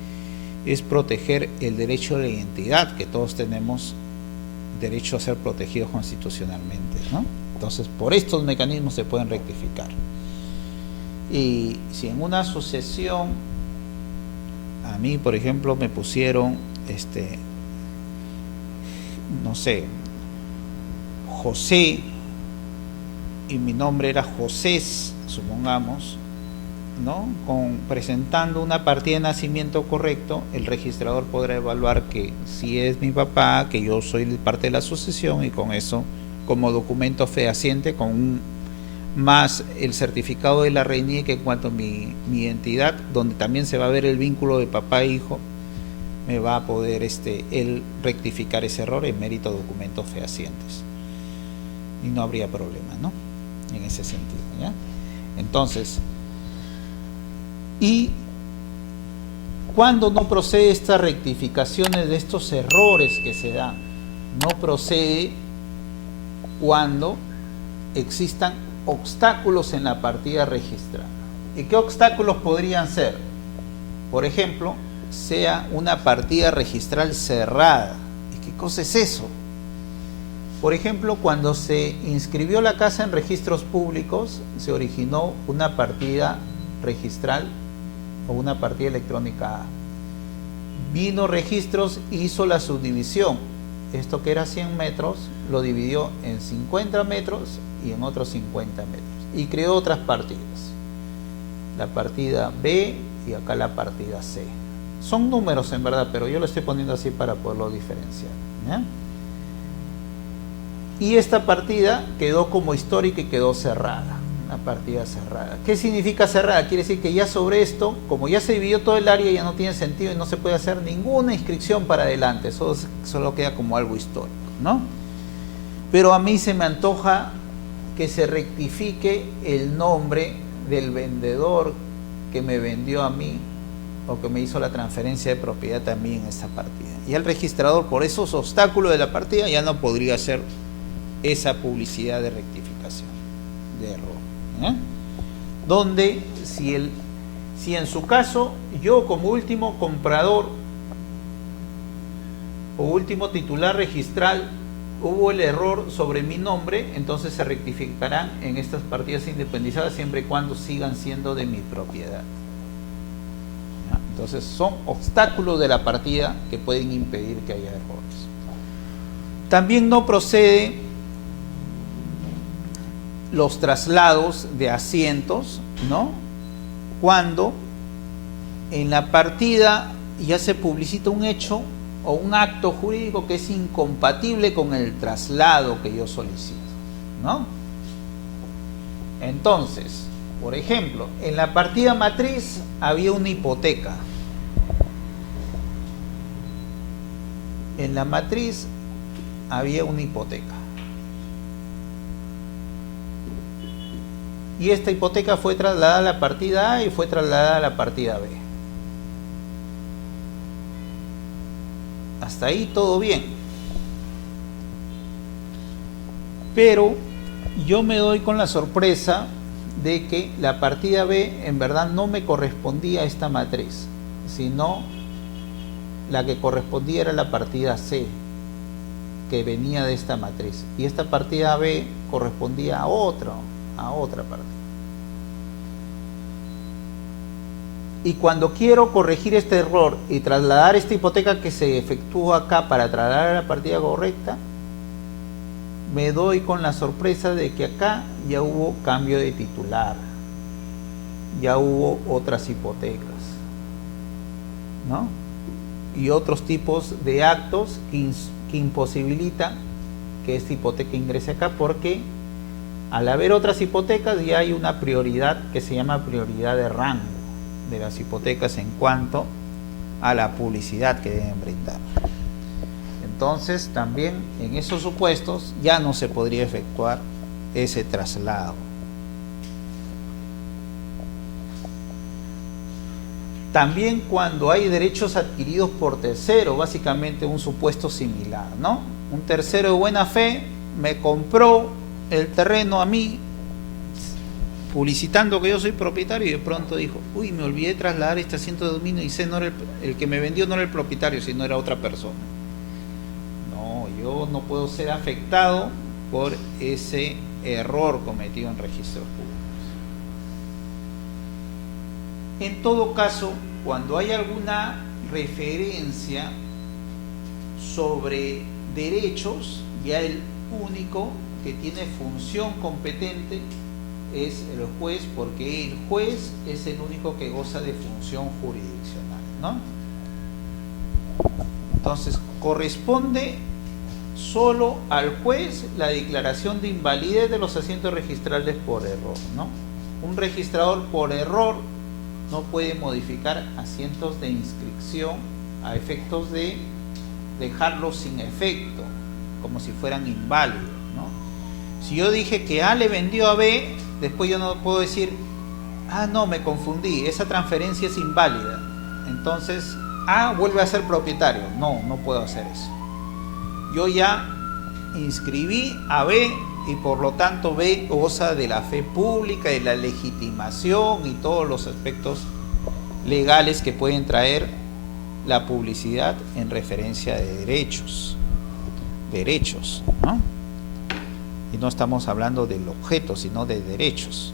es proteger el derecho de la identidad, que todos tenemos derecho a ser protegidos constitucionalmente, ¿no? Entonces, por estos mecanismos se pueden rectificar. Y si en una sucesión, a mí, por ejemplo, me pusieron, no sé, José, y mi nombre era Josés, supongamos, ¿no? Presentando una partida de nacimiento correcto, el registrador podrá evaluar que si es mi papá, que yo soy parte de la sucesión, y con eso, como documento fehaciente, más el certificado de la RENIE, que en cuanto a mi identidad, donde también se va a ver el vínculo de papá e hijo, me va a poder él rectificar ese error en mérito de documentos fehacientes. Y no habría problema, ¿no? En ese sentido, ¿ya? Entonces, y cuando no procede estas rectificaciones de estos errores que se dan, no procede cuando existan obstáculos en la partida registrada. ¿Y qué obstáculos podrían ser? Por ejemplo, sea una partida registral cerrada. ¿Y qué cosa es eso? Por ejemplo, cuando se inscribió la casa en registros públicos, se originó una partida registral o una partida electrónica A. Vino registros e hizo la subdivisión. Esto que era 100 metros, lo dividió en 50 metros y en otros 50 metros. Y creó otras partidas. La partida B y acá la partida C. Son números en verdad, pero yo lo estoy poniendo así para poderlo diferenciar, ¿ya? Y esta partida quedó como histórica y quedó cerrada, una partida cerrada. ¿Qué significa cerrada? Quiere decir que ya sobre esto, como ya se dividió todo el área, ya no tiene sentido y no se puede hacer ninguna inscripción para adelante. Eso solo queda como algo histórico, ¿no? Pero a mí se me antoja que se rectifique el nombre del vendedor que me vendió a mí o que me hizo la transferencia de propiedad también en esa partida. Y el registrador, por esos obstáculos de la partida, ya no podría hacer esa publicidad de rectificación de error, ¿eh? Donde si en su caso yo como último comprador o último titular registral hubo el error sobre mi nombre, entonces se rectificarán en estas partidas independizadas siempre y cuando sigan siendo de mi propiedad. ¿Ya? Entonces son obstáculos de la partida que pueden impedir que haya errores. También no procede los traslados de asientos, ¿no? Cuando en la partida ya se publicita un hecho o un acto jurídico que es incompatible con el traslado que yo solicito, ¿no? Entonces, por ejemplo, en la partida matriz había una hipoteca. En la matriz había una hipoteca. Y esta hipoteca fue trasladada a la partida A y fue trasladada a la partida B. Hasta ahí todo bien. Pero yo me doy con la sorpresa de que la partida B en verdad no me correspondía a esta matriz, sino la que correspondía era la partida C, que venía de esta matriz. Y esta partida B correspondía a otra partida. Y cuando quiero corregir este error y trasladar esta hipoteca que se efectúa acá para trasladar a la partida correcta, me doy con la sorpresa de que acá ya hubo cambio de titular, ya hubo otras hipotecas, ¿no? y otros tipos de actos que imposibilitan que esta hipoteca ingrese acá, porque al haber otras hipotecas ya hay una prioridad que se llama prioridad de rango de las hipotecas en cuanto a la publicidad que deben brindar. Entonces también en esos supuestos ya no se podría efectuar ese traslado. También cuando hay derechos adquiridos por tercero, básicamente un supuesto similar, ¿no? Un tercero de buena fe me compró el terreno a mí, publicitando que yo soy propietario, y de pronto dijo, uy, me olvidé de trasladar este asiento de dominio y sé, no era el que me vendió no era el propietario, sino era otra persona. No, yo no puedo ser afectado por ese error cometido en registros públicos. En todo caso, cuando hay alguna referencia sobre derechos, ya el único que tiene función competente es el juez, porque el juez es el único que goza de función jurisdiccional, ¿no? Entonces, corresponde solo al juez la declaración de invalidez de los asientos registrales por error, ¿no? Un registrador por error no puede modificar asientos de inscripción a efectos de dejarlos sin efecto, como si fueran inválidos, ¿no? Si yo dije que A le vendió a B, después yo no puedo decir, ah, no, me confundí, esa transferencia es inválida, entonces A vuelve a ser propietario. No, no puedo hacer eso. Yo ya inscribí a B y por lo tanto B goza de la fe pública, de la legitimación y todos los aspectos legales que pueden traer la publicidad en referencia de derechos, ¿no? Y no estamos hablando del objeto, sino de derechos.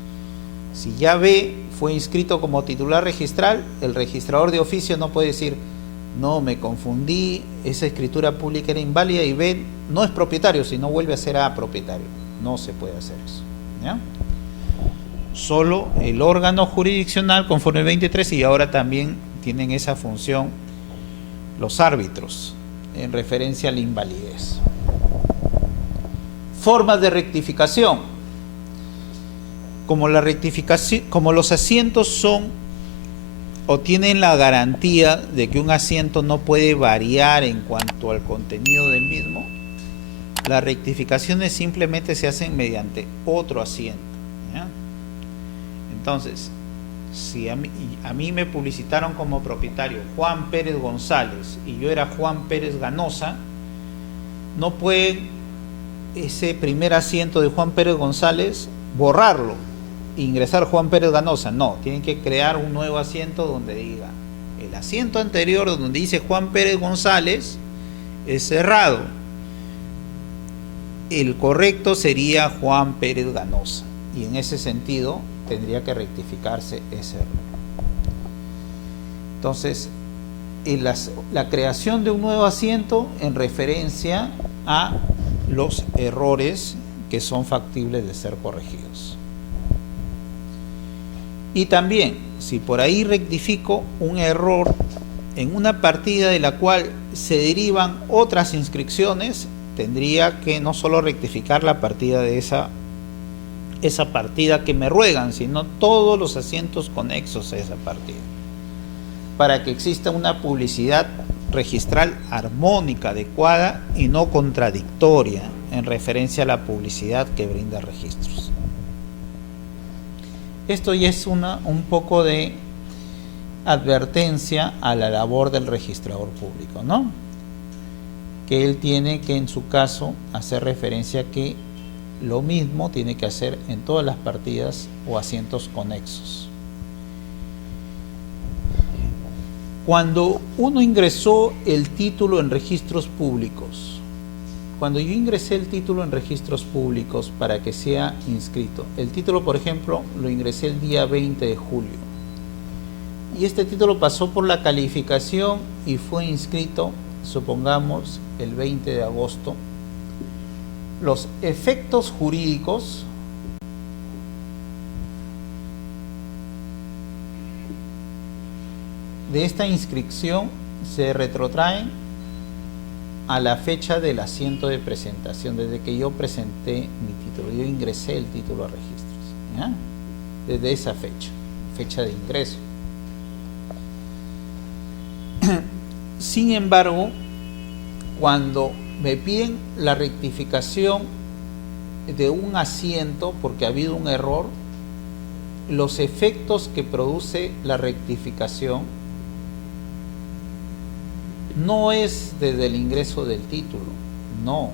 Si ya B fue inscrito como titular registral, el registrador de oficio no puede decir, no, me confundí, esa escritura pública era inválida y B no es propietario, sino vuelve a ser A propietario. No se puede hacer eso, ¿ya? Solo el órgano jurisdiccional, conforme el 23, y ahora también tienen esa función los árbitros en referencia a la invalidez. Formas de rectificación. Como los asientos son o tienen la garantía de que un asiento no puede variar en cuanto al contenido del mismo, las rectificaciones simplemente se hacen mediante otro asiento, ¿ya? Entonces, si a mí me publicitaron como propietario Juan Pérez González y yo era Juan Pérez Ganosa, no puede ese primer asiento de Juan Pérez González borrarlo, ingresar Juan Pérez Ganosa. No, tienen que crear un nuevo asiento donde diga, el asiento anterior donde dice Juan Pérez González es cerrado, el correcto sería Juan Pérez Ganosa, y en ese sentido tendría que rectificarse ese error. Entonces, la creación de un nuevo asiento en referencia a los errores que son factibles de ser corregidos. Y también, si por ahí rectifico un error en una partida de la cual se derivan otras inscripciones, tendría que no solo rectificar la partida de esa partida que me ruegan, sino todos los asientos conexos a esa partida, para que exista una publicidad registral armónica, adecuada y no contradictoria en referencia a la publicidad que brinda registros. Esto ya es un poco de advertencia a la labor del registrador público, ¿no? Que él tiene que, en su caso, hacer referencia a que lo mismo tiene que hacer en todas las partidas o asientos conexos. Cuando uno ingresó el título en registros públicos, cuando yo ingresé el título en registros públicos para que sea inscrito, el título, por ejemplo, lo ingresé el día 20 de julio, y este título pasó por la calificación y fue inscrito, supongamos, el 20 de agosto, los efectos jurídicos de esta inscripción se retrotraen a la fecha del asiento de presentación, desde que yo presenté mi título, yo ingresé el título a registros, ¿ya? Desde esa fecha de ingreso. Sin embargo, cuando me piden la rectificación de un asiento porque ha habido un error, los efectos que produce la rectificación no es desde el ingreso del título, no,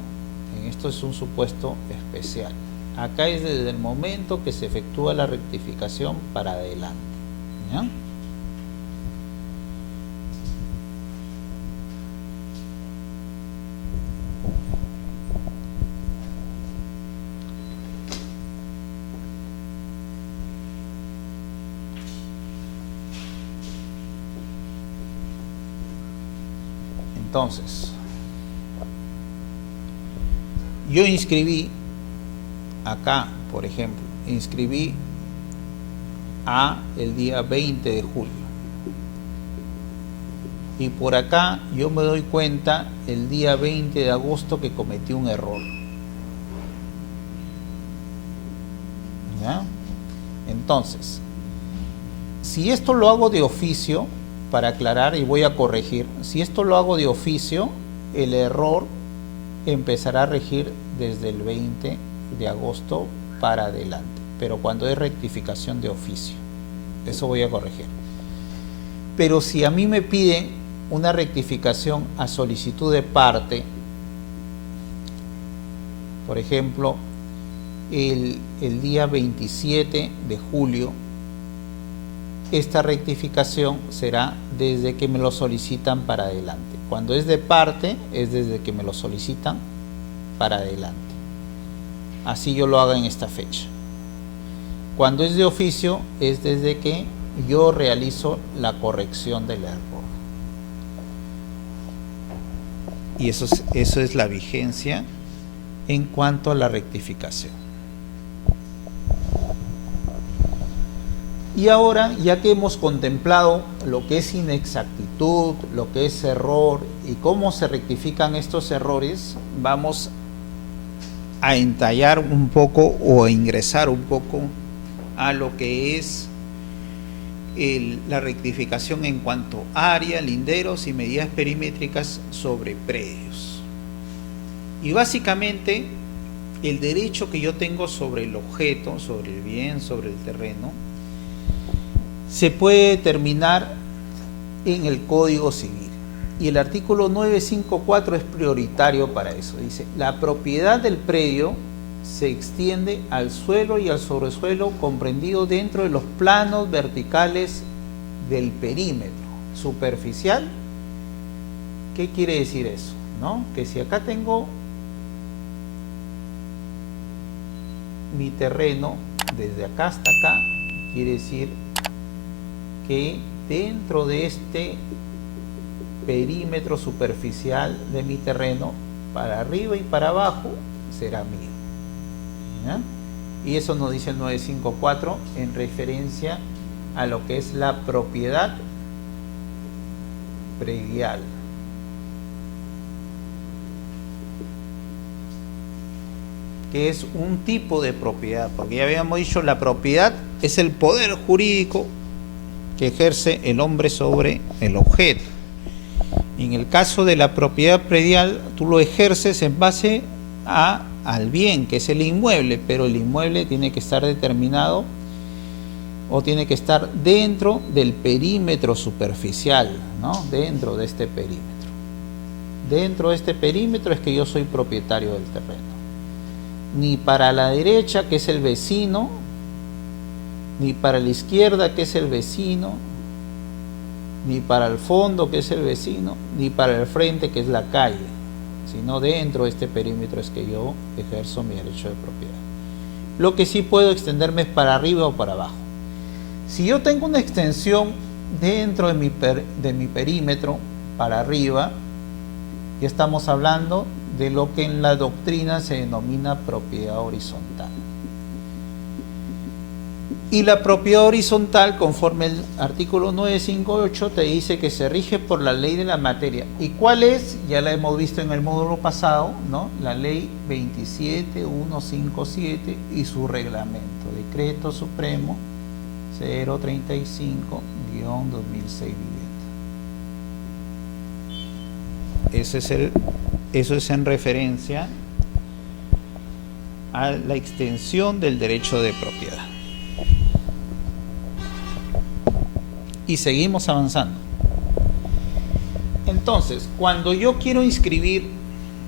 en esto es un supuesto especial. Acá es desde el momento que se efectúa la rectificación para adelante, ¿ya? Entonces, yo inscribí acá, por ejemplo, inscribí a el día 20 de julio. Y por acá yo me doy cuenta el día 20 de agosto que cometí un error. ¿Ya? Entonces, si esto lo hago de oficio, para aclarar y voy a corregir, si esto lo hago de oficio, el error empezará a regir desde el 20 de agosto para adelante, pero cuando es rectificación de oficio, eso voy a corregir. Pero si a mí me piden una rectificación a solicitud de parte, por ejemplo, el día 27 de julio, esta rectificación será desde que me lo solicitan para adelante. Cuando es de parte, es desde que me lo solicitan para adelante. Así yo lo haga en esta fecha. Cuando es de oficio, es desde que yo realizo la corrección del error. Y eso es la vigencia en cuanto a la rectificación. Y ahora, ya que hemos contemplado lo que es inexactitud, lo que es error y cómo se rectifican estos errores, vamos a entallar un poco o a ingresar un poco a lo que es la rectificación en cuanto a área, linderos y medidas perimétricas sobre predios. Y básicamente, el derecho que yo tengo sobre el objeto, sobre el bien, sobre el terreno, se puede determinar en el Código Civil. Y el artículo 954 es prioritario para eso. Dice, la propiedad del predio se extiende al suelo y al sobresuelo comprendido dentro de los planos verticales del perímetro superficial. ¿Qué quiere decir eso? ¿No? Que si acá tengo mi terreno desde acá hasta acá, quiere decir que dentro de este perímetro superficial de mi terreno, para arriba y para abajo, será mío. ¿Ya? Y eso nos dice el 954 en referencia a lo que es la propiedad predial. Que es un tipo de propiedad, porque ya habíamos dicho, la propiedad es el poder jurídico que ejerce el hombre sobre el objeto. En el caso de la propiedad predial, tú lo ejerces en base al bien, que es el inmueble, pero el inmueble tiene que estar determinado o tiene que estar dentro del perímetro superficial, ¿no? Dentro de este perímetro. Dentro de este perímetro es que yo soy propietario del terreno. Ni para la derecha, que es el vecino, ni para la izquierda, que es el vecino, ni para el fondo, que es el vecino, ni para el frente, que es la calle, sino dentro de este perímetro es que yo ejerzo mi derecho de propiedad. Lo que sí puedo extenderme es para arriba o para abajo. Si yo tengo una extensión dentro de mi perímetro para arriba, ya estamos hablando de lo que en la doctrina se denomina propiedad horizontal. Y la propiedad horizontal, conforme el artículo 958, te dice que se rige por la ley de la materia. ¿Y cuál es? Ya la hemos visto en el módulo pasado, ¿no? La ley 27157 y su reglamento, Decreto Supremo 035-2006. Eso es en referencia a la extensión del derecho de propiedad. Y seguimos avanzando. Entonces, cuando yo quiero inscribir,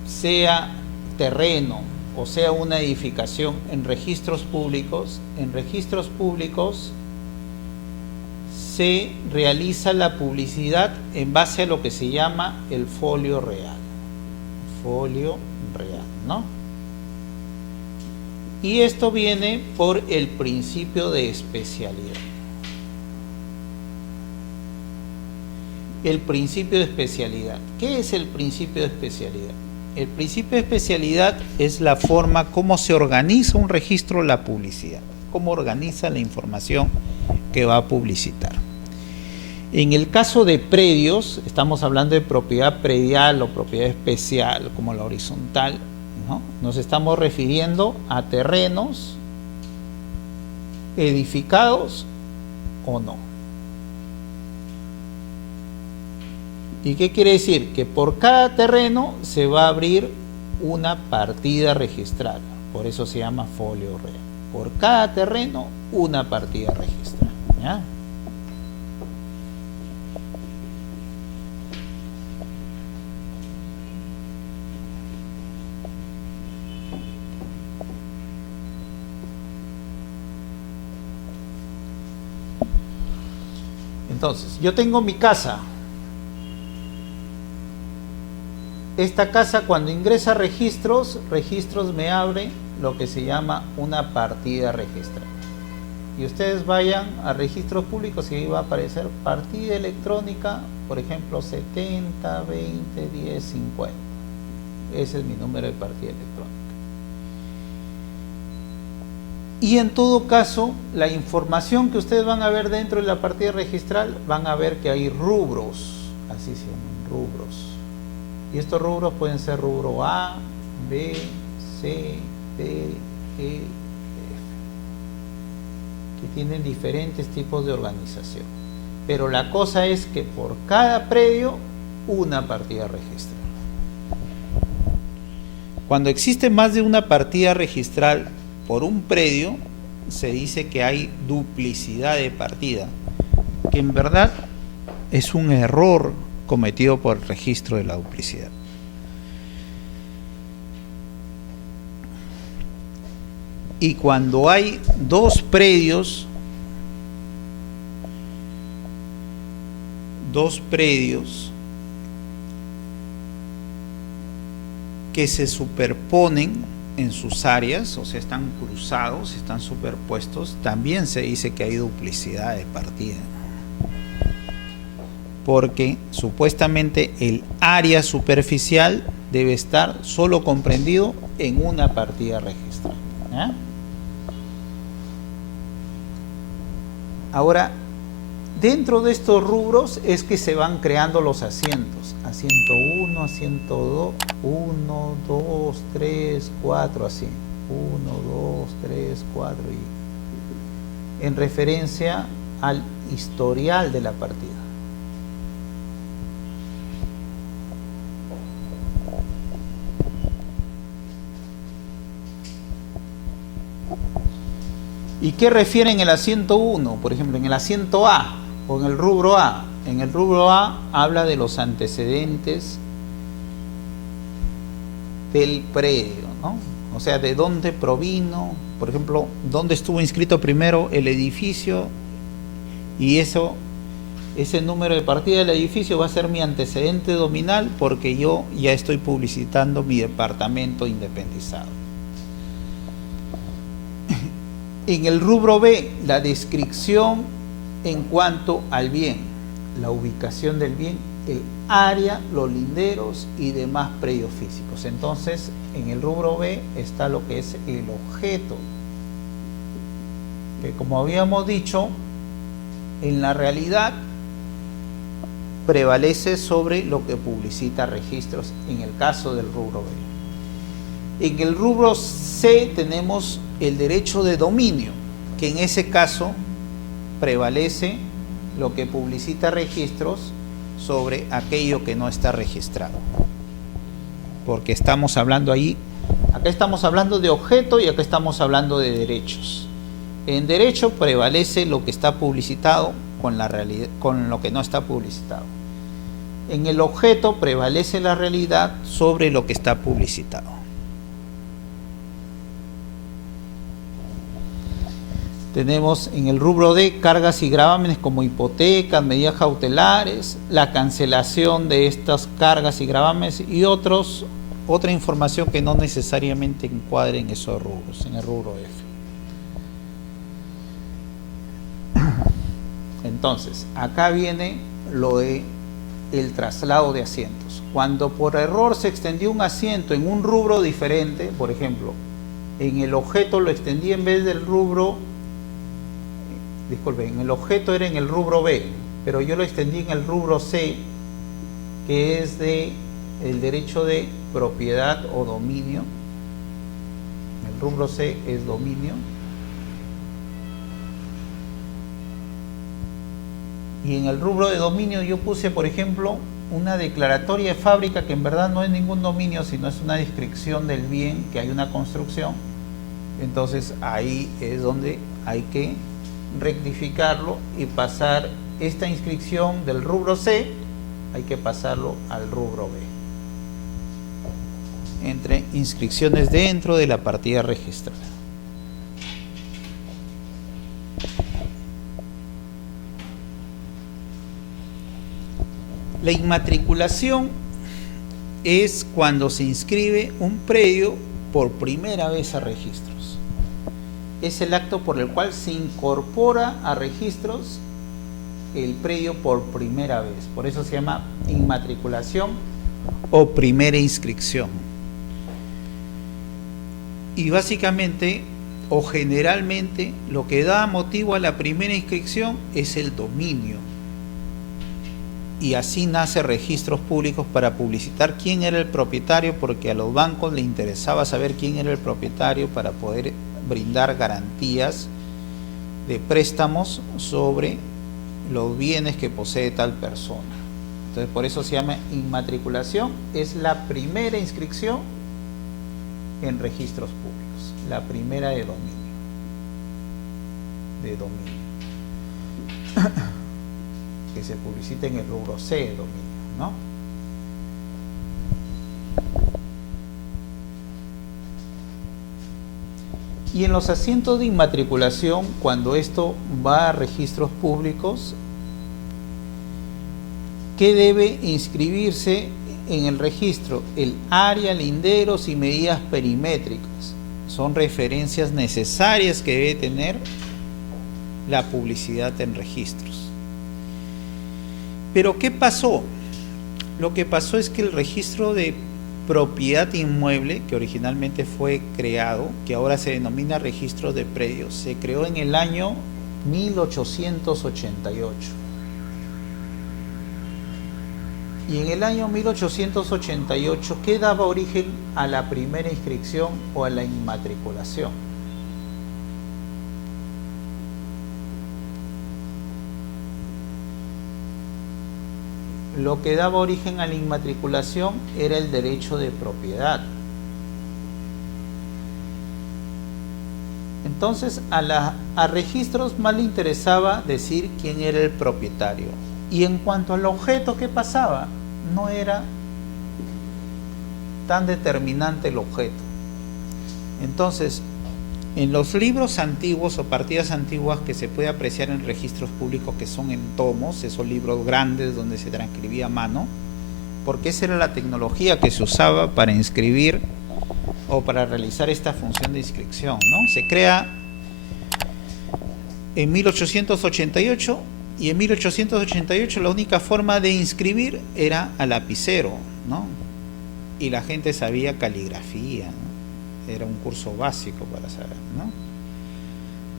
sea terreno o sea una edificación en registros públicos, se realiza la publicidad en base a lo que se llama el folio real. Folio real, ¿no? Y esto viene por el principio de especialidad. El principio de especialidad. ¿Qué es el principio de especialidad? El principio de especialidad es la forma como se organiza un registro, la publicidad, cómo organiza la información que va a publicitar. En el caso de predios, estamos hablando de propiedad predial o propiedad especial, como la horizontal, ¿no? Nos estamos refiriendo a terrenos edificados o no. ¿Y qué quiere decir? Que por cada terreno se va a abrir una partida registral. Por eso se llama folio real. Por cada terreno, una partida registral. ¿Ya? Entonces, yo tengo mi casa. Esta casa, cuando ingresa a registros me abre lo que se llama una partida registral. Y ustedes vayan a registros públicos y ahí va a aparecer partida electrónica, por ejemplo, 70 20 10 50. Ese es mi número de partida electrónica. Y en todo caso, la información que ustedes van a ver dentro de la partida registral, van a ver que hay rubros, así se llaman, rubros. Y estos rubros pueden ser rubro A, B, C, D, E, F, que tienen diferentes tipos de organización. Pero la cosa es que por cada predio, una partida registral. Cuando existe más de una partida registral por un predio, se dice que hay duplicidad de partida, que en verdad es un error cometido por el registro de la duplicidad. Y cuando hay dos predios que se superponen en sus áreas, o sea, están cruzados, están superpuestos, también se dice que hay duplicidad de partida. Porque supuestamente el área superficial debe estar solo comprendido en una partida registral. ¿Ya? Ahora, dentro de estos rubros es que se van creando los asientos. Asiento 1, asiento 2, 1, 2, 3, 4, así. 1, 2, 3, 4 y en referencia al historial de la partida. ¿Y qué refiere en el asiento 1? Por ejemplo, en el asiento A o en el rubro A. En el rubro A habla de los antecedentes del predio, ¿no? O sea, de dónde provino, por ejemplo, dónde estuvo inscrito primero el edificio, y ese número de partida del edificio va a ser mi antecedente dominal porque yo ya estoy publicitando mi departamento independizado. En el rubro B, la descripción en cuanto al bien, la ubicación del bien, el área, los linderos y demás predios físicos. Entonces, en el rubro B está lo que es el objeto que, como habíamos dicho, en la realidad prevalece sobre lo que publicita registros en el caso del rubro B. En el rubro C tenemos el derecho de dominio, que en ese caso prevalece lo que publicita registros sobre aquello que no está registrado. Porque estamos hablando ahí, acá estamos hablando de objeto y acá estamos hablando de derechos. En derecho prevalece lo que está publicitado con la realidad, con lo que no está publicitado. En el objeto prevalece la realidad sobre lo que está publicitado. Tenemos en el rubro D cargas y gravámenes como hipotecas, medidas cautelares, la cancelación de estas cargas y gravámenes y otra información que no necesariamente encuadre en esos rubros, en el rubro F. Entonces, acá viene lo de el traslado de asientos. Cuando por error se extendió un asiento en un rubro diferente, por ejemplo, en el objeto lo extendí en vez del rubro, disculpen, el objeto era en el rubro B, pero yo lo extendí en el rubro C, que es de el derecho de propiedad o dominio. El rubro C es dominio. Y en el rubro de dominio yo puse, por ejemplo, una declaratoria de fábrica que en verdad no es ningún dominio, sino es una descripción del bien, que hay una construcción. Entonces ahí es donde hay que rectificarlo y pasar esta inscripción del rubro C, hay que pasarlo al rubro B. Entre inscripciones dentro de la partida registrada. La inmatriculación es cuando se inscribe un predio por primera vez a registros. Es el acto por el cual se incorpora a registros el predio por primera vez. Por eso se llama inmatriculación o primera inscripción. Y básicamente o generalmente lo que da motivo a la primera inscripción es el dominio. Y así nace registros públicos para publicitar quién era el propietario, porque a los bancos les interesaba saber quién era el propietario para poder brindar garantías de préstamos sobre los bienes que posee tal persona. Entonces por eso se llama inmatriculación, es la primera inscripción en registros públicos, la primera de dominio. Que se publicita en el rubro C de dominio, ¿no? Y en los asientos de inmatriculación, cuando esto va a registros públicos, ¿qué debe inscribirse en el registro? El área, linderos y medidas perimétricas. Son referencias necesarias que debe tener la publicidad en registros. Pero ¿qué pasó? Lo que pasó es que el registro de propiedad inmueble, que originalmente fue creado, que ahora se denomina registro de predios, se creó en el año 1888. Y en el año 1888, ¿qué daba origen a la primera inscripción o a la inmatriculación? Lo que daba origen a la inmatriculación era el derecho de propiedad. Entonces a registros más le interesaba decir quién era el propietario. Y en cuanto al objeto, ¿qué pasaba? No era tan determinante el objeto. Entonces, en los libros antiguos o partidas antiguas que se puede apreciar en registros públicos, que son en tomos, esos libros grandes donde se transcribía a mano, porque esa era la tecnología que se usaba para inscribir o para realizar esta función de inscripción, ¿no? Se crea en 1888 y en 1888 la única forma de inscribir era a lapicero, ¿no? Y la gente sabía caligrafía, ¿no? Era un curso básico para saber, ¿no?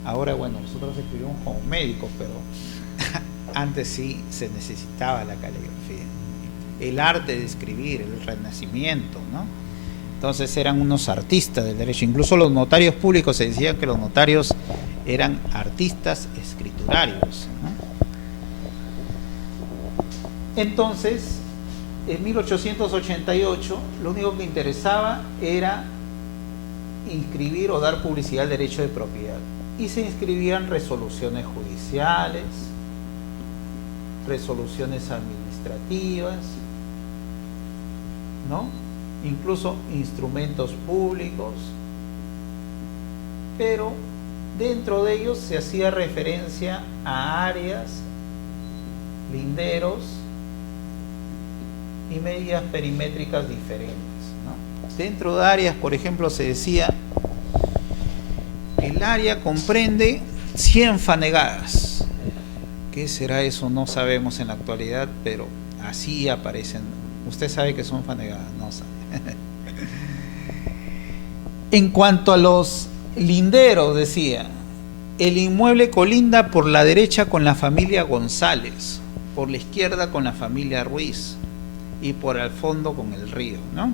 Ahora, bueno, nosotros escribimos como médicos, pero antes sí se necesitaba la caligrafía. El arte de escribir, el Renacimiento, ¿no? Entonces eran unos artistas del derecho. Incluso los notarios públicos se decían que los notarios eran artistas escriturarios, ¿no? Entonces, en 1888, lo único que interesaba era inscribir o dar publicidad al derecho de propiedad. Y se inscribían resoluciones judiciales, resoluciones administrativas, ¿no? Incluso instrumentos públicos, pero dentro de ellos se hacía referencia a áreas, linderos y medidas perimétricas diferentes, ¿no? Dentro de áreas, por ejemplo, se decía: el área comprende 100 fanegadas. ¿Qué será eso? No sabemos en la actualidad, pero así aparecen. Usted sabe que son fanegadas, no sabe. En cuanto a los linderos, decía: el inmueble colinda por la derecha con la familia González, por la izquierda con la familia Ruiz y por al fondo con el río, ¿no?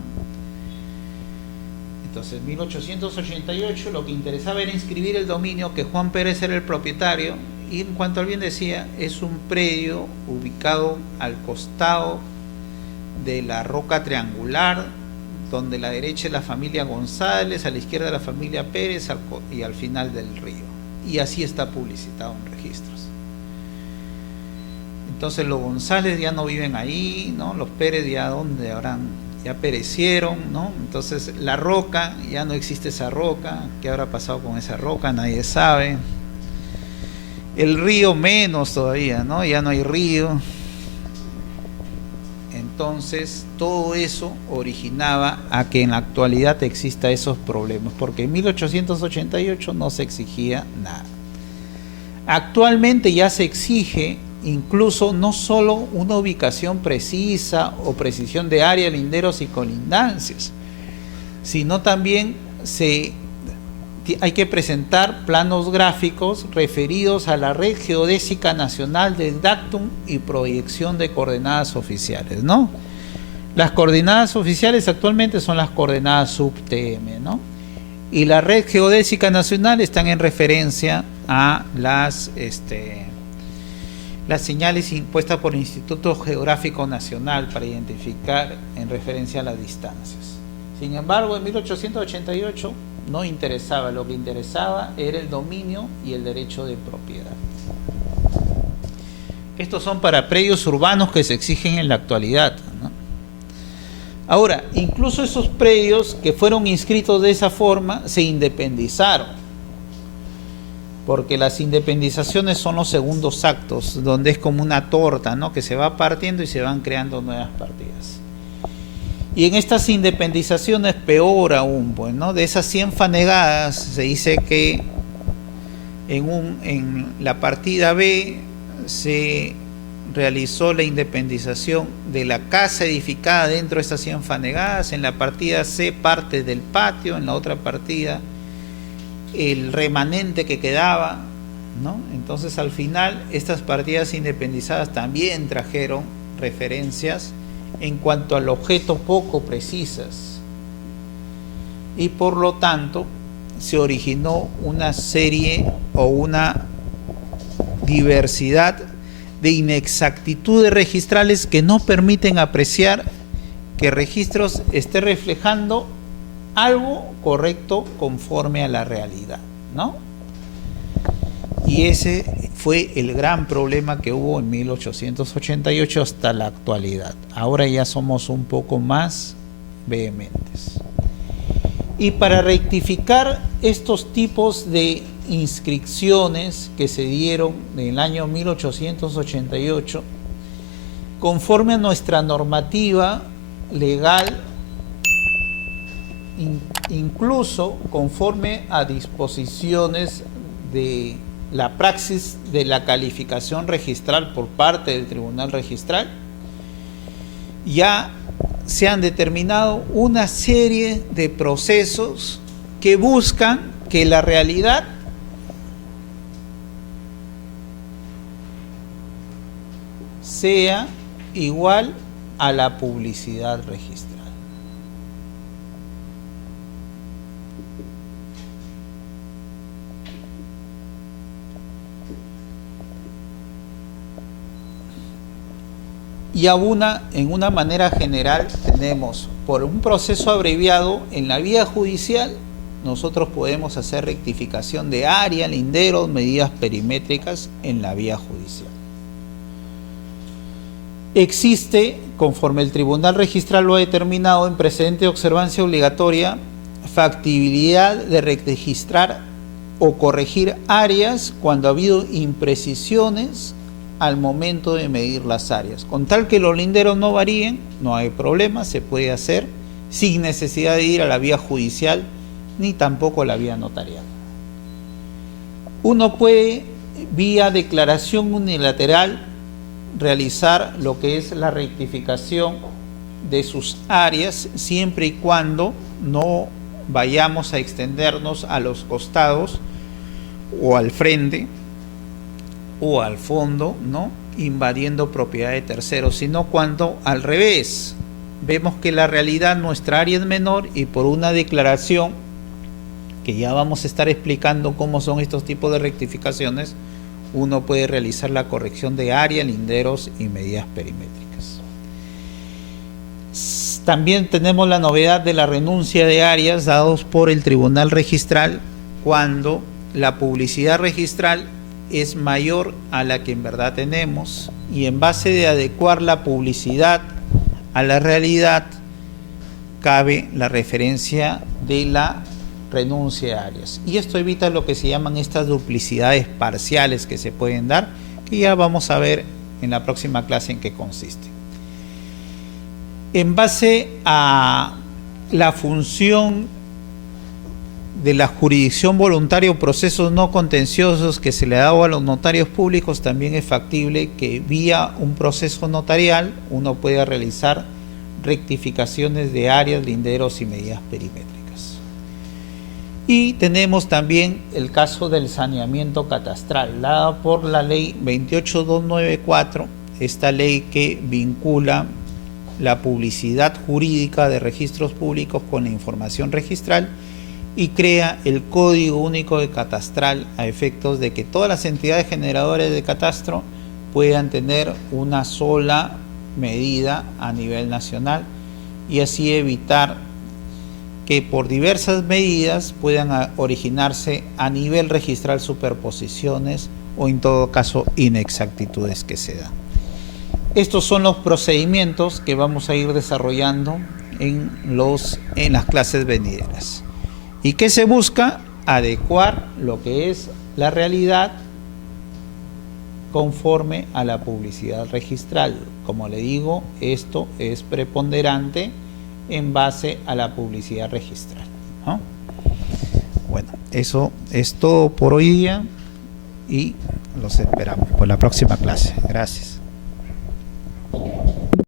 Entonces, en 1888 lo que interesaba era inscribir el dominio, que Juan Pérez era el propietario, y en cuanto al bien decía, es un predio ubicado al costado de la roca triangular, donde a la derecha es la familia González, a la izquierda la familia Pérez y al final del río. Y así está publicitado en registros. Entonces los González ya no viven ahí, ¿no? Los Pérez ya ¿dónde habrán? Ya perecieron, ¿no? Entonces la roca, ya no existe esa roca. ¿Qué habrá pasado con esa roca? Nadie sabe. El río menos todavía, ¿no? Ya no hay río. Entonces todo eso originaba a que en la actualidad exista esos problemas, porque en 1888 no se exigía nada. Actualmente ya se exige incluso no solo una ubicación precisa o precisión de área, linderos y colindancias, sino también hay que presentar planos gráficos referidos a la Red Geodésica Nacional del Dactum y proyección de coordenadas oficiales, ¿no? Las coordenadas oficiales actualmente son las coordenadas sub-TM, ¿no? Y la Red Geodésica Nacional están en referencia a las señales impuestas por el Instituto Geográfico Nacional para identificar en referencia a las distancias. Sin embargo, en 1888 no interesaba, lo que interesaba era el dominio y el derecho de propiedad. Estos son para predios urbanos que se exigen en la actualidad, ¿no? Ahora, incluso esos predios que fueron inscritos de esa forma se independizaron, porque las independizaciones son los segundos actos, donde es como una torta, ¿no? Que se va partiendo y se van creando nuevas partidas. Y en estas independizaciones peor aún, pues, ¿no? De esas 100 fanegadas se dice que en la partida B se realizó la independización de la casa edificada dentro de estas 100 fanegadas, en la partida C parte del patio, en la otra partida el remanente que quedaba, ¿no? Entonces al final estas partidas independizadas también trajeron referencias en cuanto al objeto poco precisas, y por lo tanto se originó una serie o una diversidad de inexactitudes registrales que no permiten apreciar que registros esté reflejando algo correcto conforme a la realidad, ¿no? Y ese fue el gran problema que hubo en 1888 hasta la actualidad. Ahora ya somos un poco más vehementes. Y para rectificar estos tipos de inscripciones que se dieron en el año 1888, conforme a nuestra normativa legal, incluso conforme a disposiciones de la praxis de la calificación registral por parte del Tribunal Registral, ya se han determinado una serie de procesos que buscan que la realidad sea igual a la publicidad registral. Y en una manera general tenemos, por un proceso abreviado en la vía judicial, nosotros podemos hacer rectificación de área, linderos, medidas perimétricas en la vía judicial. Existe, conforme el Tribunal Registral lo ha determinado en precedente de observancia obligatoria, factibilidad de registrar o corregir áreas cuando ha habido imprecisiones al momento de medir las áreas. Con tal que los linderos no varíen, no hay problema, se puede hacer sin necesidad de ir a la vía judicial ni tampoco a la vía notarial. Uno puede, vía declaración unilateral, realizar lo que es la rectificación de sus áreas, siempre y cuando no vayamos a extendernos a los costados o al frente o al fondo, ¿no?, invadiendo propiedad de terceros, sino cuando al revés, vemos que la realidad, nuestra área es menor y por una declaración, que ya vamos a estar explicando cómo son estos tipos de rectificaciones, uno puede realizar la corrección de área, linderos y medidas perimétricas. También tenemos la novedad de la renuncia de áreas dados por el Tribunal Registral cuando la publicidad registral es mayor a la que en verdad tenemos, y en base de adecuar la publicidad a la realidad cabe la referencia de la renuncia de áreas, y esto evita lo que se llaman estas duplicidades parciales que se pueden dar, que ya vamos a ver en la próxima clase en qué consiste. En base a la función de la jurisdicción voluntaria o procesos no contenciosos que se le ha dado a los notarios públicos, también es factible que vía un proceso notarial uno pueda realizar rectificaciones de áreas, linderos y medidas perimétricas. Y tenemos también el caso del saneamiento catastral, dado por la ley 28294, esta ley que vincula la publicidad jurídica de registros públicos con la información registral, y crea el Código Único de Catastral a efectos de que todas las entidades generadoras de catastro puedan tener una sola medida a nivel nacional y así evitar que por diversas medidas puedan originarse a nivel registral superposiciones o en todo caso inexactitudes que se dan. Estos son los procedimientos que vamos a ir desarrollando en las clases venideras. ¿Y qué se busca? Adecuar lo que es la realidad conforme a la publicidad registral. Como le digo, esto es preponderante en base a la publicidad registral, ¿no? Bueno, eso es todo por hoy día y los esperamos por la próxima clase. Gracias.